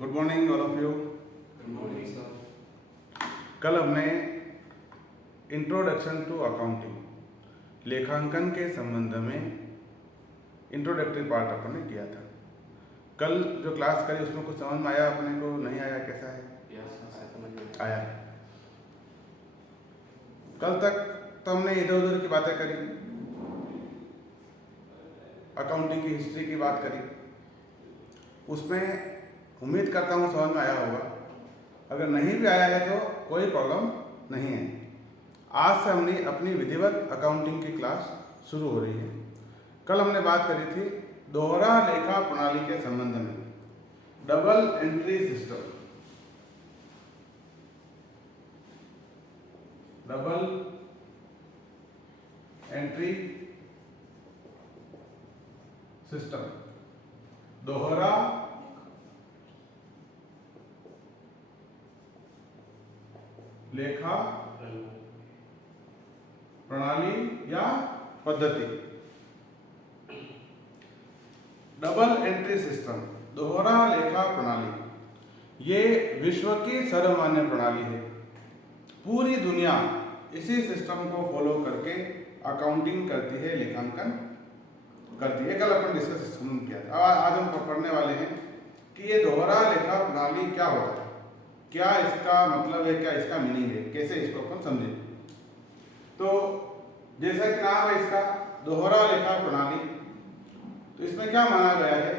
Good morning all of you. Good morning sir. कल हमने introduction to accounting लेखांकन के संबंध में इंट्रोडक्टरी पार्ट अपन ने किया था। कल जो क्लास करी उसमें कुछ समझ में आया अपने को, नहीं आया, कैसा है? समझ में आया। कल तक तो हमने इधर उधर की बातें करी, अकाउंटिंग की हिस्ट्री की बात करी। उसमें उम्मीद करता हूँ समझ में आया होगा। अगर नहीं भी आया है तो कोई प्रॉब्लम नहीं है। आज से हमने अपनी विधिवत अकाउंटिंग की क्लास शुरू हो रही है। कल हमने बात करी थी दोहरा लेखा प्रणाली के संबंध में, double entry system. Double entry system, दोहरा लेखा प्रणाली या पद्धति। डबल एंट्री सिस्टम, दोहरा लेखा प्रणाली, ये विश्व की सर्वमान्य प्रणाली है। पूरी दुनिया इसी सिस्टम को फॉलो करके अकाउंटिंग करती है, लेखांकन करती है। कल अपन डिस्कस किया था। आज हम पढ़ने वाले हैं कि ये दोहरा लेखा प्रणाली क्या होता है, क्या इसका मतलब है, क्या इसका मीनिंग है, कैसे इसको अपन समझें। तो जैसा कि नाम है इसका, दोहरा लेखा प्रणाली, तो इसमें क्या माना गया है,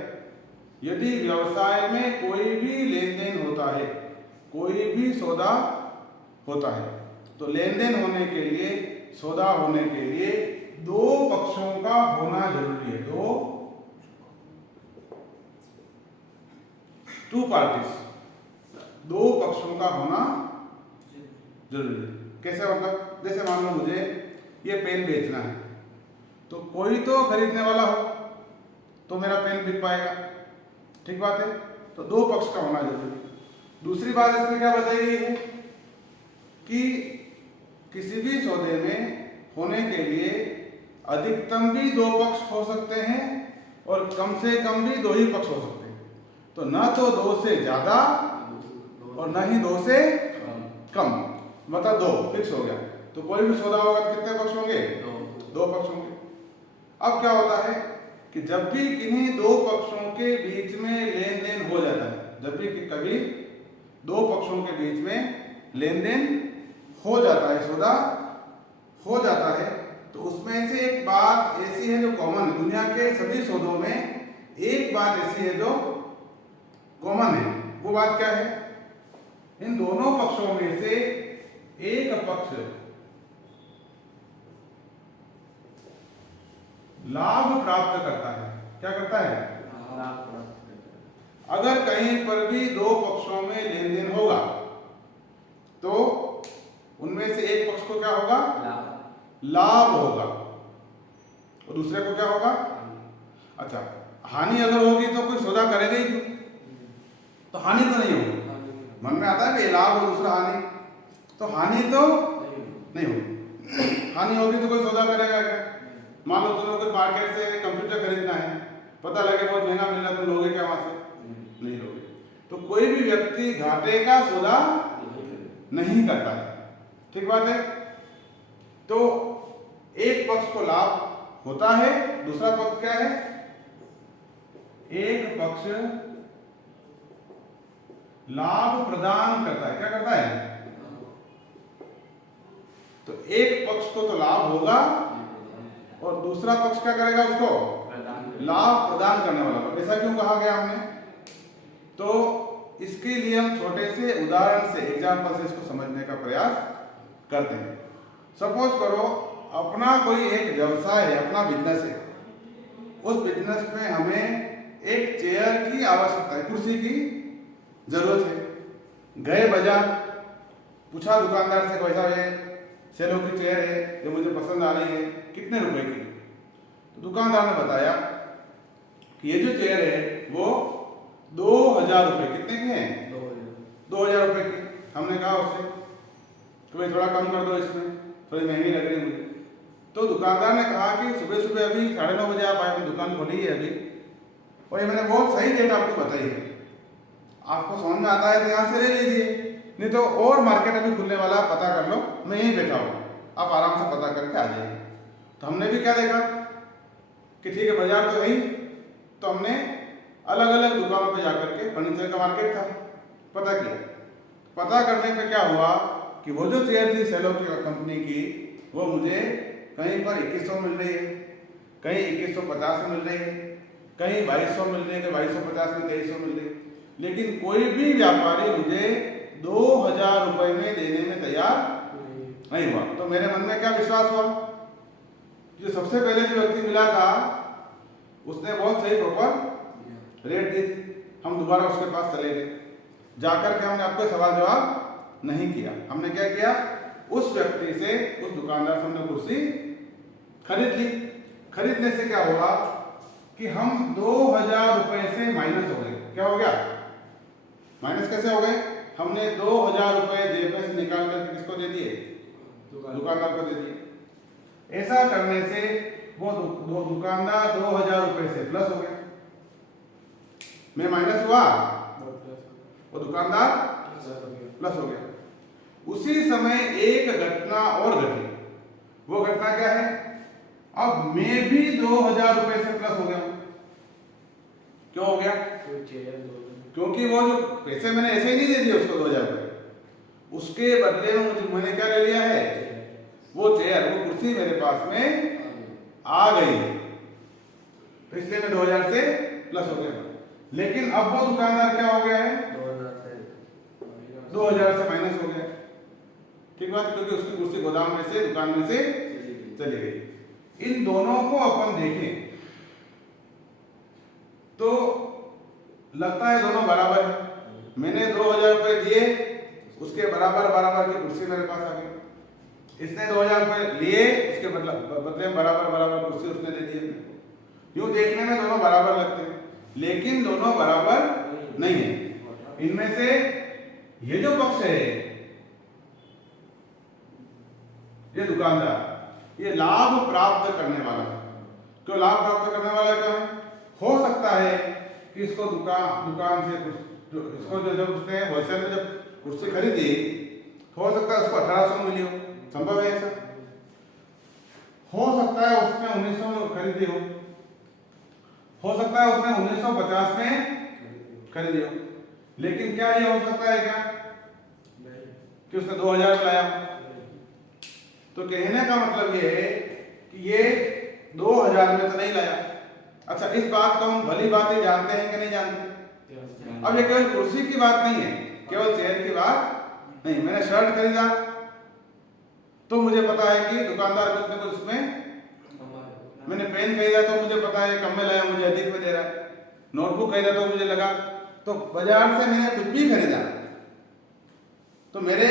यदि व्यवसाय में कोई भी लेन देन होता है, कोई भी सौदा होता है, तो लेन देन होने के लिए, सौदा होने के लिए दो पक्षों का होना जरूरी है। टू पार्टीज, दो पक्षों का होना जरूरी है। कैसे मतलब, जैसे मान लो मुझे ये पेन बेचना है, तो कोई तो खरीदने वाला हो तो मेरा पेन बिक पाएगा, ठीक बात है। तो दो पक्ष का होना जरूरी है। दूसरी बात इसमें क्या बताई गई है कि किसी भी सौदे में होने के लिए अधिकतम भी दो पक्ष हो सकते हैं और कम से कम भी दो ही पक्ष हो सकते हैं। तो न तो दो से ज्यादा और न ही दो से कम, मतलब दो फिक्स हो गया। तो कोई भी सौदा होगा तो कितने पक्ष होंगे? दो पक्ष होंगे। अब क्या होता है कि जब भी किन्हीं दो पक्षों के बीच में लेन देन हो जाता है, जब भी कभी दो पक्षों के बीच में लेन देन हो जाता है, सौदा हो जाता है, तो उसमें से एक बात ऐसी है जो कॉमन है। दुनिया के सभी सौदों में एक बात ऐसी है जो कॉमन है। वो बात क्या है? इन दोनों पक्षों में से एक पक्ष लाभ प्राप्त करता है। क्या करता है? लाभ प्राप्त करता है। अगर कहीं पर भी दो पक्षों में लेन देन होगा तो उनमें से एक पक्ष को क्या होगा? लाभ होगा और दूसरे को क्या होगा? अच्छा, हानि अगर होगी तो कोई सौदा करेगा ही क्यों? तो हानि तो नहीं होगी। मन में आता है कि लाभ और दूसरा हानि, तो हानि तो नहीं होगी। हानि होगी तो कोई सौदा करेगा क्या? मान लो तुम्हें कोई मार्केट से कंप्यूटर खरीदना है, पता लगे बहुत महंगा मिल रहा, तुम लोगे क्या वहां से? नहीं लोगे। तो कोई भी व्यक्ति घाटे का सौदा नहीं करता है, ठीक बात है। तो एक पक्ष को लाभ होता है, दूसरा पक्ष क्या है? एक पक्ष लाभ प्रदान करता है। क्या करता है? तो एक पक्ष को तो लाभ होगा और दूसरा पक्ष क्या करेगा? उसको लाभ प्रदान करने वाला। ऐसा क्यों कहा गया हमने? तो इसके लिए हम छोटे से उदाहरण से, एग्जाम्पल से इसको समझने का प्रयास करते हैं। सपोज करो अपना कोई एक व्यवसाय है, अपना बिजनेस है। उस बिजनेस में हमें एक चेयर की आवश्यकता है, कुर्सी की जरूरत है। गए बाजार, पूछा दुकानदार से, वैसा ये सेलो की चेयर है, जो मुझे पसंद आ रही है, कितने रुपए की? तो दुकानदार ने बताया कि ये जो चेयर है वो 2000 रुपए। कितने की है? 2000 रुपए की। हमने कहा उससे कि भाई थोड़ा कम कर दो, इसमें थोड़ी महंगी लग रही है मुझे। तो दुकानदार ने कहा कि सुबह सुबह अभी 9:30 बजे आप आए, दुकान खोली है अभी, और ये मैंने बहुत सही रेट आपको बताई है। आपको समझ में आता है तो यहाँ से ले लीजिए, नहीं तो और मार्केट अभी खुलने वाला है, पता कर लो, मैं यहीं बैठा हूँ, आप आराम से पता करके आ जाइए। तो हमने भी क्या देखा कि ठीक है बाजार तो नहीं, तो हमने अलग अलग दुकानों पे जाकर के, फर्नीचर का मार्केट था, पता किया। पता करने पे क्या हुआ कि वो जो चेयर थी सेलो की कंपनी की, वो मुझे कहीं पर 2100 मिल रही है, कहीं 2150 में मिल रही है, कहीं 2200 मिल रही है, कहीं 2250 में 2300 मिल रही है, लेकिन कोई भी व्यापारी मुझे 2000 रुपए में देने में तैयार नहीं हुआ। तो मेरे मन में क्या विश्वास हुआ, जो सबसे पहले जो व्यक्ति मिला था उसने बहुत सही प्रॉपर रेट दी थी, हम दोबारा उसके पास चले गए, जाकर के हमने आपको सवाल जवाब नहीं किया। हमने क्या किया, उस व्यक्ति से, उस दुकानदार से हमने कुर्सी खरीद ली। खरीदने से क्या हुआ कि हम 2000 रुपए से माइनस हो गए। क्या हो गया, माइनस कैसे हो गए, हमने 2000 रुपए जेब में से निकाल कर किसको दे दिए, दुकानदार को दे दिए। ऐसा करने से वो दुकानदार 2000 रुपए से प्लस हो गया, मैं माइनस हुआ, वो दुकानदार प्लस हो गया। उसी समय एक घटना और घटी, वो घटना क्या है, अब मैं भी 2000 रुपए से प्लस हो गया। क्यों हो गया, क्योंकि वो जो पैसे मैंने ऐसे ही नहीं दे दिए उसको 2000 रुपए, उसके बदले में मुझे मैंने क्या ले लिया है, वो चेयर, वो कुर्सी मेरे पास में आ गई, तो इसलिए मैं 2000 से प्लस हो गया। लेकिन अब वो दुकानदार क्या हो गया है, 2000 से माइनस हो गया। ठीक बात, क्योंकि उसकी कुर्सी गोदाम में से, दुकान में से चली गई। इन दोनों को अपन देखें तो लगता है दोनों बराबर है, मैंने 2000 रुपए दिए, उसके बराबर बराबर की कुर्सी मेरे पास आ गई। इसने 2000 रुपए लिए, उसके बदले में बराबर बराबर कुर्सी उसने दे दी। यूं देखने में दोनों बराबर लगते हैं, लेकिन दोनों बराबर नहीं है। इनमें से ये जो पक्ष है, ये दुकानदार, ये लाभ प्राप्त करने वाला है। क्यों लाभ प्राप्त करने वाला क्यों है, हो सकता है कि इसको दुकान से इसको जब उसने होलसेल में जब कुर्सी खरीदी, हो सकता है उसको 1800 में मिली हो, संभव है ऐसा। हो सकता है उसने 1900 में खरीदी हो सकता है उसने 1950 में खरीदी हो, लेकिन क्या ये हो सकता है क्या कि उसने 2000 में लाया। तो कहने का मतलब ये है कि ये 2000 में तो नहीं लाया। अच्छा, इस बात को हम भली बात ही जानते हैं कि नहीं जानते। अब ये केवल कुर्सी की बात नहीं है, केवल चेयर की बात नहीं। मैंने शर्ट खरीदा तो मुझे पता है कि दुकानदार कुछ न कुछ उसमें, मैंने पेन खरीदा तो मुझे पता है कम में लाया, मुझे अधिक में दे रहा है। नोटबुक खरीदा तो मुझे लगा, तो बाजार से मैंने कुछ भी खरीदा तो मेरे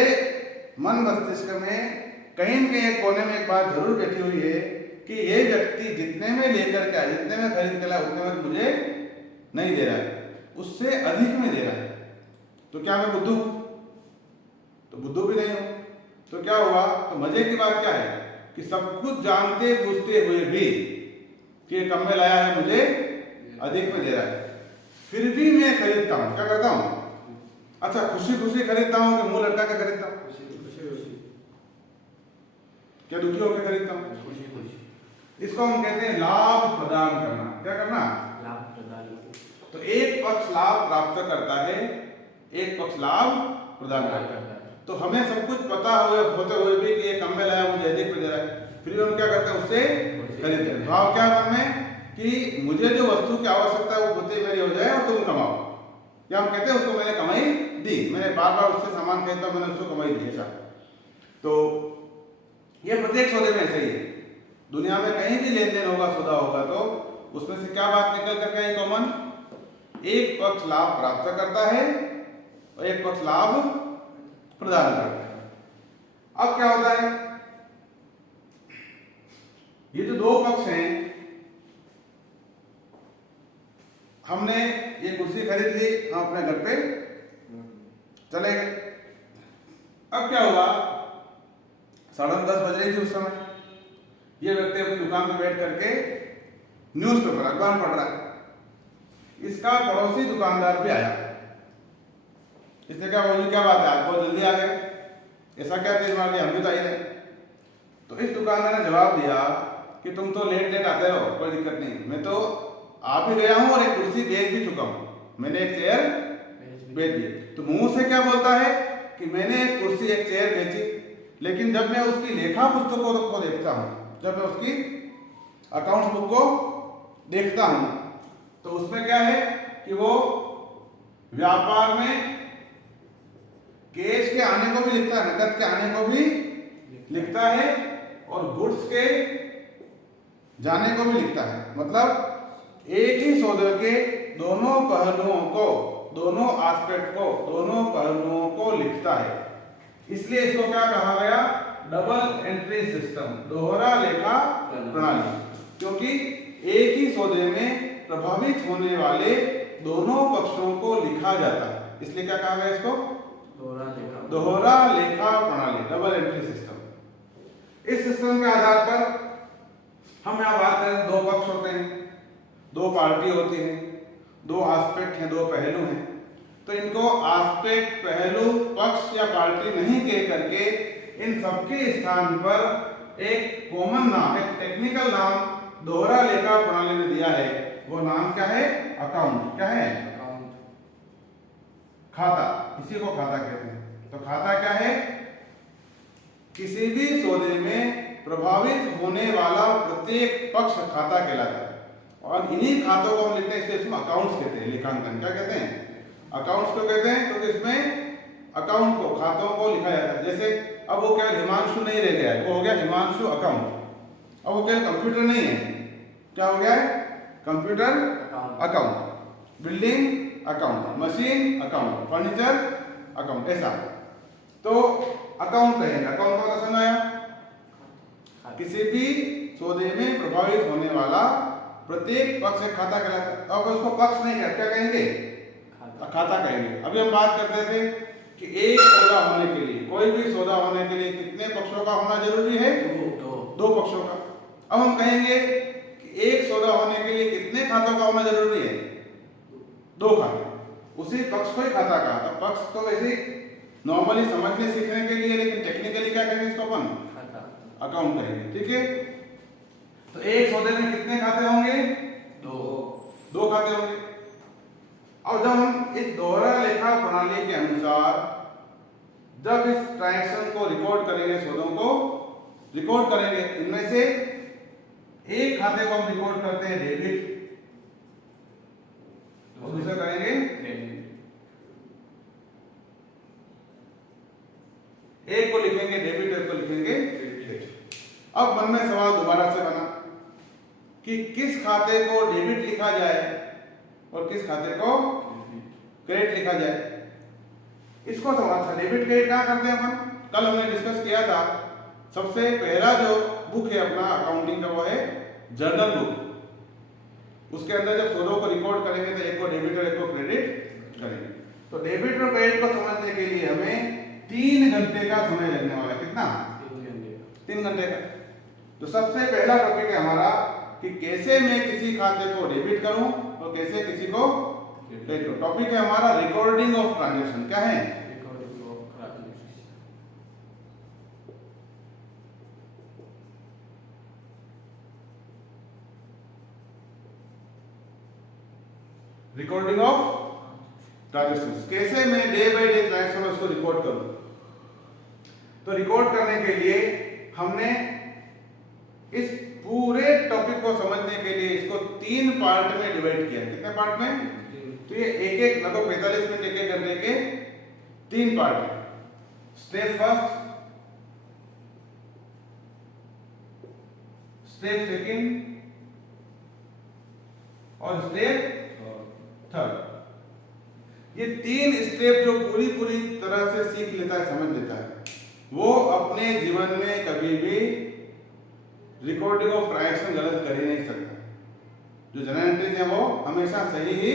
मन मस्तिष्क में कहीं न कहीं एक कोने में एक बात जरूर बैठी हुई है कि ये व्यक्ति जितने में लेकर के आया, जितने में खरीद के लाया, उतने में मुझे नहीं दे रहा है, उससे अधिक में दे रहा है। तो क्या मैं बुद्धू हूं? तो बुद्धू भी नहीं हूं। तो क्या हुआ, तो मजे की बात क्या है कि सब कुछ जानते पूछते हुए भी कि ये कम में लाया है, मुझे अधिक में दे रहा है, फिर भी मैं खरीदता हूं। क्या करता हूं? अच्छा, खुशी खुशी खरीदता हूं कि मुंह लटका के खरीदता हूं? क्या दुखी होकर खरीदता हूं? इसको हम कहते हैं लाभ प्रदान करना। क्या करना? लाभ प्रदान। तो एक पक्ष लाभ प्राप्त करता है, एक पक्ष लाभ प्रदान करता है। तो हमें सब कुछ पता होते हुए भी कि ये कम में लाया, मुझे अधिक में दे रहा है, फिर हम क्या करते हैं, उससे खरीदते हैं। भाव क्या मन में कि मुझे जो वस्तु की आवश्यकता है वो पूर्ति मेरी हो जाए और तुम कमाओ। या हम कहते हैं उसको मैंने कमाई दी, मैंने बार बार उससे सामान खरीदा, मैंने उसको कमाई दी। ऐसा तो ये प्रत्येक सौदे में ऐसा ही है। दुनिया में कहीं भी लेन देन होगा, सौदा होगा, तो उसमें से क्या बात निकल करके आई कॉमन, एक पक्ष लाभ प्राप्त करता है और एक पक्ष लाभ प्रदान करता है। अब क्या होता है, ये जो दो पक्ष हैं, हमने ये कुर्सी खरीद ली, हम अपने घर पे चले गए। अब क्या हुआ, 10:30 बज रही थी उस समय। ये व्यक्ति अपनी दुकान में बैठ करके न्यूज़पेपर, अखबार पढ़ रहा है। इसका पड़ोसी दुकानदार भी आया। इससे क्या बोली, क्या बात है, आप बहुत जल्दी आ गए, ऐसा क्या तेज मार दिया, हम भी तो आई रहे। तो इस दुकानदार ने जवाब दिया कि तुम तो लेट लेट आते हो, कोई दिक्कत नहीं, मैं तो आ भी गया हूँ और एक कुर्सी बेच भी चुका हूँ, मैंने एक चेयर बेच दी। तो मुंह से क्या बोलता है कि मैंने एक कुर्सी एक चेयर बेची, लेकिन जब मैं उसकी लेखा पुस्तकों को देखता हूँ, जब मैं उसकी अकाउंट्स बुक को देखता हूँ, तो उसमें क्या है कि वो व्यापार में कैश के आने को भी लिखता है, नकद के आने को भी लिखता है, और गुड्स के जाने को भी लिखता है। मतलब एक ही सौदे के दोनों पहलुओं को, दोनों एस्पेक्ट को, दोनों पहलुओं को लिखता है। इसलिए इसको क्या कहा गया, डबल एंट्री सिस्टम, दोहरा लेखा प्रणाली, क्योंकि एक ही सौदे में प्रभावित होने वाले दोनों पक्षों को लिखा जाता है, इसलिए क्या कहा गया इसको, दोहरा लेखा प्रणाली, डबल एंट्री सिस्टम। इस सिस्टम के आधार पर हम यहाँ बात करें, दो पक्ष होते हैं, दो पार्टी होती है, दो एस्पेक्ट हैं, दो पहलू हैं। तो इनको एस्पेक्ट, पहलू, पक्ष या पार्टी नहीं कह करके इन सबके स्थान पर एक कॉमन नाम, एक टेक्निकल नाम दोहरा लेखा प्रणाली ने दिया है। वो नाम क्या है, अकाउंट। क्या है, खाता, इसी को खाता कहते हैं। तो खाता क्या है, किसी भी सौदे में प्रभावित होने वाला प्रत्येक पक्ष खाता कहलाता है, और इन्हीं खातों को हम लिखते हैं, इसलिए इसमें अकाउंट्स कहते हैं, लेखांकन क्या कहते हैं, अकाउंट्स को कहते हैं, क्योंकि इसमें अकाउंट को, खातों को लिखा जाता है। जैसे अब वो केवल हिमांशु नहीं रह गया है, वो हो गया हिमांशु अकाउंट। अब वो केवल कंप्यूटर नहीं है, क्या हो गया है, computer account, building account, machine account, furniture account, ऐसा। तो अकाउंट कहेंगे, अकाउंट का समझ आया, किसी भी सौदे में प्रभावित होने वाला प्रत्येक पक्ष एक खाता कहलाता है। अब उसको पक्ष नहीं कहते, क्या कहेंगे, खाता कहेंगे। अभी हम बात करते थे कि एक सौदा होने के लिए, कोई भी सौदा होने के लिए कितने पक्षों का होना जरूरी है, दो पक्षों का। अब हम कहेंगे कि एक सौदा होने के लिए कितने खातों का होना जरूरी है, दो खाते, उसी पक्ष को ही खाता कहा। तो पक्ष तो वैसे नॉर्मली समझने सीखने के लिए, लेकिन टेक्निकली क्या कहेंगे इसको अपन, अकाउंट कहेंगे, ठीक है। तो एक सौदे में कितने खाते होंगे, दो खाते होंगे। अब जब हम इस दोहरा लेखा प्रणाली के अनुसार जब इस ट्रांजैक्शन को रिकॉर्ड करेंगे, सौदों को रिकॉर्ड करेंगे, इनमें से एक खाते को हम रिकॉर्ड करते हैं डेबिट, और दूसरा करेंगे एक को लिखेंगे डेबिट, एक को लिखेंगे क्रेडिट। अब मन में सवाल दोबारा से बना कि किस खाते को डेबिट लिखा जाए और किस खाते को क्रेडिट लिखा जाए। इसको समझना, डेबिट क्रेडिट कहाँ करते हैं अपन, कल हमने डिस्कस किया था। सबसे पहला जो बुक है अपना अकाउंटिंग का, वो है जर्नल बुक। उसके अंदर जब सौदों को रिकॉर्ड करेंगे तो एक को डेबिट और एक को क्रेडिट करेंगे। तो डेबिट और क्रेडिट को समझने के लिए हमें 3 घंटे का समय लगने वाला है। कितना, 3 घंटे का। तो सबसे पहला टॉपिक है हमारा कि कैसे मैं किसी खाते को डेबिट करूं और कैसे किसी को क्रेडिट करूं। टॉपिक है हमारा रिकॉर्डिंग ऑफ ट्रांजैक्शन। क्या है, रिकॉर्डिंग ऑफ ट्रांजैक्शन, कैसे मैं डे बाय डे ट्रांजैक्शन उसको रिकॉर्ड करूं। तो रिकॉर्ड करने के लिए हमने इस पूरे टॉपिक को समझने के लिए इसको 3 पार्ट में डिवाइड किया। कितने पार्ट में, तो ये एक लगभग 45 मिनट एक घंटे के 3 पार्ट है। स्टेप फर्स्ट, स्टेप सेकंड और स्टेप थर्ड। ये 3 स्टेप जो पूरी तरह से सीख लेता है, समझ लेता है, वो अपने जीवन में कभी भी रिकॉर्डिंग ऑफ ट्रांजैक्शन गलत कर ही नहीं सकता। जो जनरल एंट्रीज है वो हमेशा सही ही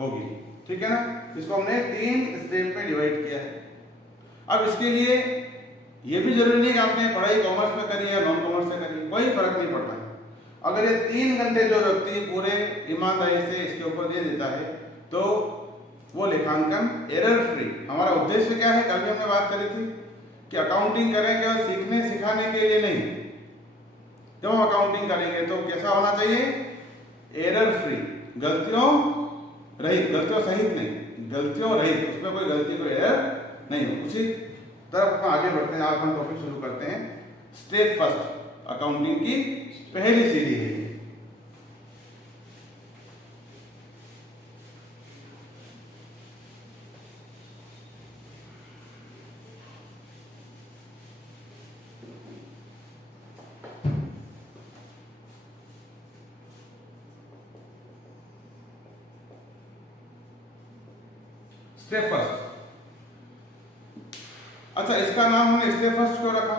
होगी, ठीक है ना। इसको हमने 3 स्टेप में डिवाइड किया है। अब इसके लिए ये भी जरूरी नहीं कि आपने पढ़ाई कॉमर्स में करी या नॉन कॉमर्स से करी, कोई फर्क नहीं पड़ता। अगर ये 3 घंटे जो व्यक्ति पूरे ईमानदारी से इसके ऊपर दे देता है, तो वो लेखांकन एरर फ्री। हमारा उद्देश्य क्या है, कल भी हमने बात करी थी कि अकाउंटिंग करें केवल सीखने सिखाने के लिए नहीं। जब हम अकाउंटिंग करेंगे तो कैसा होना चाहिए, एरर फ्री, गलतियों रहित, गलतियों सहित नहीं, गलतियों रहित, उसमें कोई गलती कोई एरर नहीं हो। उसी तरफ हम आगे बढ़ते हैं। आज हम टॉपिक शुरू करते हैं। स्टेप फर्स्ट, अकाउंटिंग की पहली सीढ़ी है। Step first. अच्छा, इसका नाम हमने स्टेप फर्स्ट क्यों रखा?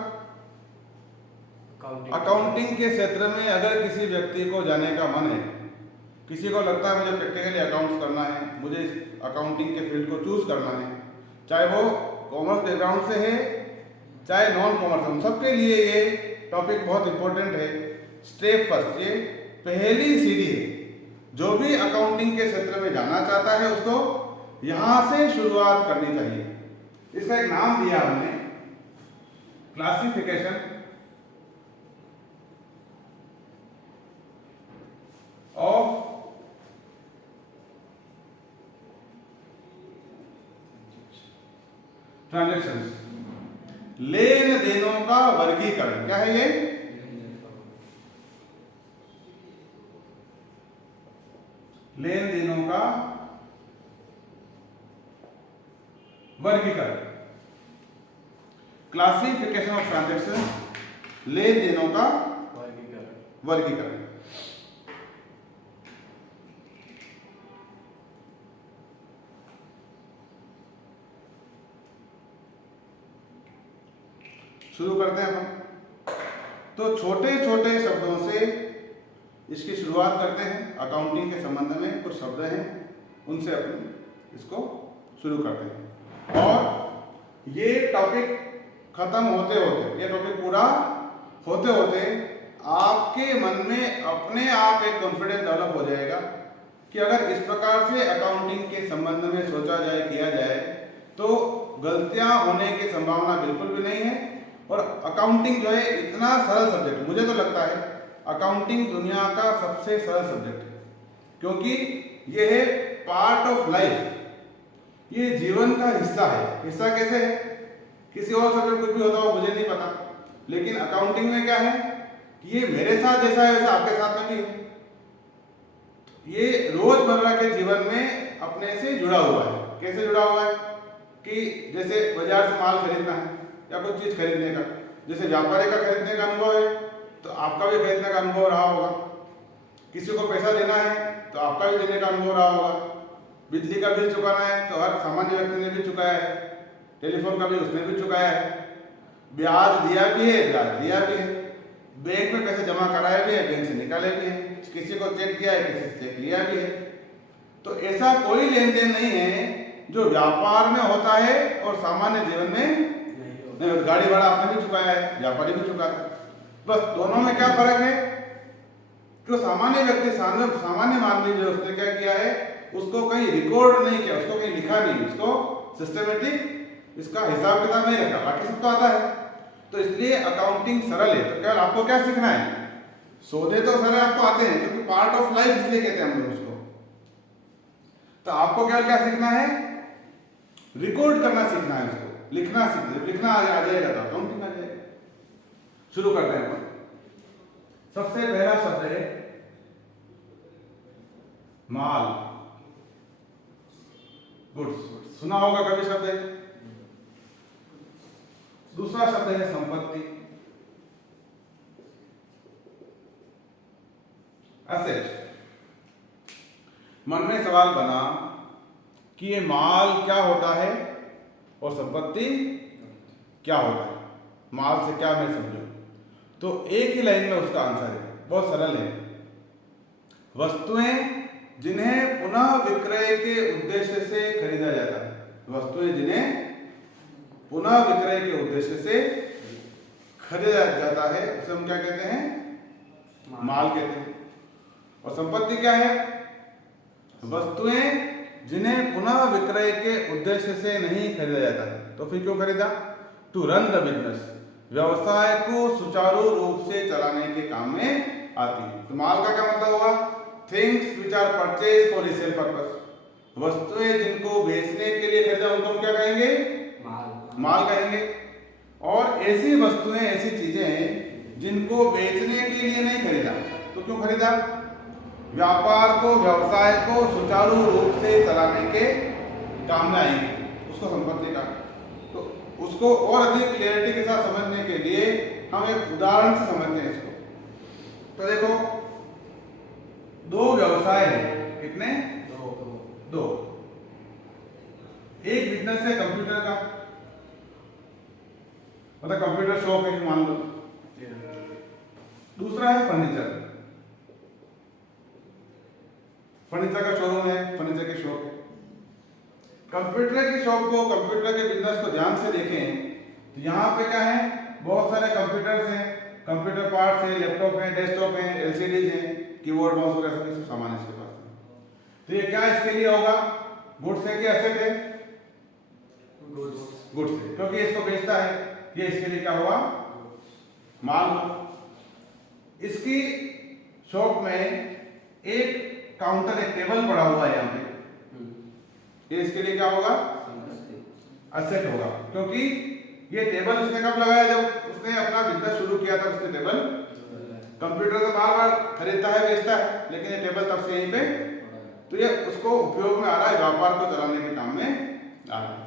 अकाउंटिंग के क्षेत्र में अगर किसी व्यक्ति को जाने का मन है, किसी को लगता है मुझे प्रैक्टिकली अकाउंट्स करना है, मुझे इस अकाउंटिंग के फील्ड को चूज करना है, चाहे वो कॉमर्स बैकग्राउंड से है चाहे नॉन कॉमर्स, हम सबके लिए ये टॉपिक बहुत इंपॉर्टेंट है। स्टेप फर्स्ट, ये पहली सीढ़ी है। जो भी अकाउंटिंग के क्षेत्र में जाना चाहता है उसको यहां से शुरुआत करनी चाहिए। इसका एक नाम दिया हमने, क्लासिफिकेशन ऑफ ट्रांजैक्शंस, लेन देनों का वर्गीकरण। क्या है ये? लेन देनों का वर्गीकरण, क्लासिफिकेशन ऑफ ट्रांजैक्शन, लेन देनों का वर्गीकरण। शुरू करते हैं हम। तो छोटे छोटे शब्दों से इसकी शुरुआत करते हैं। अकाउंटिंग के संबंध में कुछ शब्द हैं, उनसे अपन इसको शुरू करते हैं। और ये टॉपिक खत्म होते होते, ये टॉपिक पूरा होते होते आपके मन में अपने आप एक कॉन्फिडेंस डेवलप हो जाएगा कि अगर इस प्रकार से अकाउंटिंग के संबंध में सोचा जाए, किया जाए, तो गलतियां होने की संभावना बिल्कुल भी नहीं है। और अकाउंटिंग जो है इतना सरल सब्जेक्ट, मुझे तो लगता है अकाउंटिंग दुनिया का सबसे सरल सब्जेक्ट है, क्योंकि ये है पार्ट ऑफ लाइफ, ये जीवन का हिस्सा है। हिस्सा कैसे है? किसी और सब्जेक्ट कुछ भी होता हो मुझे नहीं पता, लेकिन अकाउंटिंग में क्या है कि ये मेरे साथ जैसा है वैसा आपके साथ में भी है। ये रोजमर्रा के जीवन में अपने से जुड़ा हुआ है। कैसे जुड़ा हुआ है कि जैसे बाजार से माल खरीदना है या कुछ चीज खरीदने का, जैसे व्यापारी का खरीदने का अनुभव है तो आपका भी खरीदने का अनुभव रहा होगा। किसी को पैसा देना है तो आपका भी देने का अनुभव रहा होगा। बिजली का बिल चुकाना है तो हर सामान्य व्यक्ति ने भी चुकाया है, टेलीफोन का बिल उसने भी चुकाया है, ब्याज दिया भी है, ब्याज दिया भी है, बैंक में पैसे जमा कराए भी है, बैंक से निकाले भी है, किसी को चेक किया है, किसी से चेक लिया भी है। तो ऐसा कोई लेन देन नहीं है जो व्यापार में होता है और सामान्य जीवन में नहीं। गाड़ी भाड़ा आपने भी चुकाया है, व्यापारी भी चुका है, बस दोनों में क्या फर्क है? जो सामान्य व्यक्ति, सामान्य मानवी जो उसने क्या किया है, उसको कहीं रिकॉर्ड नहीं किया, उसको कहीं लिखा नहीं, उसको सिस्टमेटिक इसका हिसाब किताब नहीं रखा, बाकी सब तो आता है। तो इसलिए अकाउंटिंग सरल है। तो केवल आपको क्या सीखना है? सौदे तो सारे आपको आते हैं, क्योंकि पार्ट ऑफ लाइफ इसलिए कहते हैं हम लोग उसको। तो आपको केवल क्या सीखना है? रिकॉर्ड करना सीखना है, उसको लिखना सीखना। लिखना आ जाएगा तो अकाउंटिंग आ जाएगा। शुरू करते हैं। सबसे पहला शब्द है माल, गुड्स। सुना होगा कभी शब्द है। दूसरा शब्द है संपत्ति, एसेट। मन में सवाल बना कि ये माल क्या होता है और संपत्ति क्या होता है, माल से क्या मैं समझूं? तो एक ही लाइन में उसका आंसर है, बहुत सरल है। वस्तुएं जिन्हें पुनः विक्रय के उद्देश्य से खरीदा जाता है, वस्तुएं जिन्हें पुनः विक्रय के उद्देश्य से खरीदा जाता है उसे हम क्या कहते हैं? माल कहते हैं। और संपत्ति क्या है? वस्तुएं जिन्हें पुनः विक्रय के उद्देश्य से नहीं खरीदा जाता है। तो फिर क्यों खरीदा? टू रन द बिजनेस, व्यवसाय को सुचारू रूप से चलाने के काम में आती है। तो माल का क्या मतलब होगा? Things which are purchase for resale purpose, वस्तुएं जिनको बेचने के लिए खरीदा उनको हम क्या कहेंगे? माल कहेंगे। और ऐसी वस्तुएं, ऐसी चीजें जिनको बेचने के लिए नहीं खरीदा, तो क्यों खरीदा? व्यापार को, व्यवसाय को सुचारू रूप से चलाने के काम में आएंगे, उसको संपत्ति का। तो उसको और अधिक क्लियरिटी के साथ समझने के लिए हम एक उदाहरण से समझते हैं इसको। तो देखो, दो व्यवसाय है, कितने? दो। एक बिजनेस है कंप्यूटर का, मतलब कंप्यूटर शॉप है मान लो। दूसरा है फर्नीचर, फर्नीचर का शोरूम है, फर्नीचर की शॉप है। कंप्यूटर की शॉप को, कंप्यूटर के बिजनेस को ध्यान से देखें तो यहाँ पे क्या है? बहुत सारे कंप्यूटर्स हैं, कंप्यूटर पार्ट्स हैं, लैपटॉप हैं, डेस्कटॉप हैं, एलसीडीज हैं, कीबोर्ड माउस वगैरह सब सामान है इसके पास। तो ये क्या इसके लिए होगा? गुड्स है कि एसेट है? गुड्स है, क्योंकि इसको बेचता है। ये इसके लिए क्या हुआ? माल हुआ। इसकी शॉप में एक काउंटर, एक टेबल पड़ा हुआ है यहाँ पे, ये इसके लिए क्या होगा? एसेट होगा, क्योंकि ये टेबल उसने कब लगाया? जब उसने अपना बिजनेस शुरू किया था। उसने टेबल, कंप्यूटर तो बार बार खरीदता है, बेचता है, लेकिन ये टेबल तब से यहीं पे, तो ये उसको उपयोग में आ रहा है, व्यापार को चलाने के काम में आ रहा है।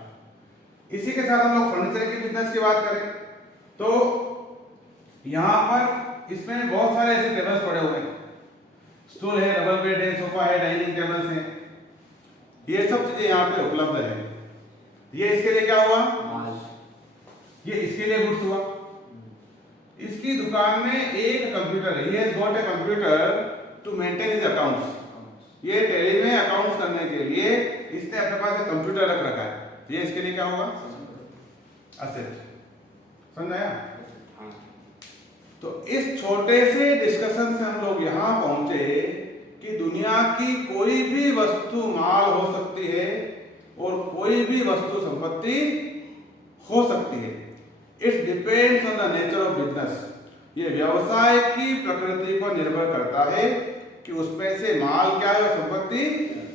इसी के साथ हम लोग फर्नीचर की बिजनेस की बात करें तो यहाँ पर इसमें बहुत सारे ऐसे टेबल्स पड़े हुए हैं, स्टूल है, डबल बेड है, सोफा है, डाइनिंग टेबल्स हैं, ये सब चीजें यहाँ पे उपलब्ध है। ये इसके लिए क्या हुआ? ये इसके लिए गुड्स हुआ। इसकी दुकान में एक कंप्यूटर है, ये got a computer to maintain his accounts. ये टैली में अकाउंट्स करने के लिए इसने अपने पास एक कंप्यूटर रख रखा है। ये इसके लिए क्या होगा? एसेट। समझ आया? तो इस छोटे से डिस्कशन से हम लोग यहाँ पहुंचे कि दुनिया की कोई भी वस्तु माल हो सकती है और कोई भी वस्तु संपत्ति हो सकती है। It depends on the nature of business. ये व्यवसाय की प्रकृति पर निर्भर करता है कि उसमें से माल क्या है और संपत्ति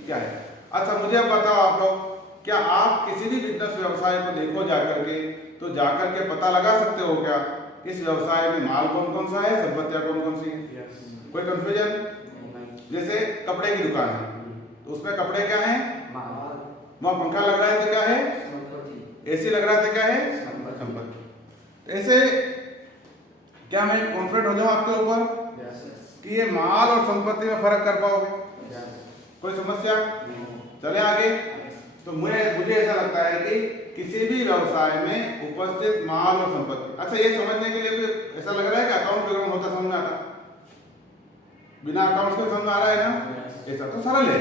क्या है। अच्छा, मुझे अब बताओ आप लोग, क्या आप किसी भी बिजनेस व्यवसाय को देखो जाकर के, तो जाकर के पता लगा सकते हो क्या इस व्यवसाय में माल कौन कौन सा है, संपत्तियां कौन कौन सी है? कोई कंफ्यूजन? जैसे कपड़े की दुकान है, तो उसमें कपड़े क्या है? वहां पंखा लग रहा है तो क्या है? एसी लग रहा है तो क्या है? संपत्ति। ऐसे क्या मैं कॉन्फिडेंट हो जाऊं आपके ऊपर कि ये माल और संपत्ति में फर्क कर पाओगे? कोई समस्या? चले आगे। तो मुझे ऐसा लगता है कि किसी भी व्यवसाय में उपस्थित माल और संपत्ति, अच्छा ये समझने के लिए भी ऐसा लग रहा है कि अकाउंट वगैरह होता समझ में आता? बिना अकाउंट्स के समझ में आ रहा है ना? ऐसा तो सरल है।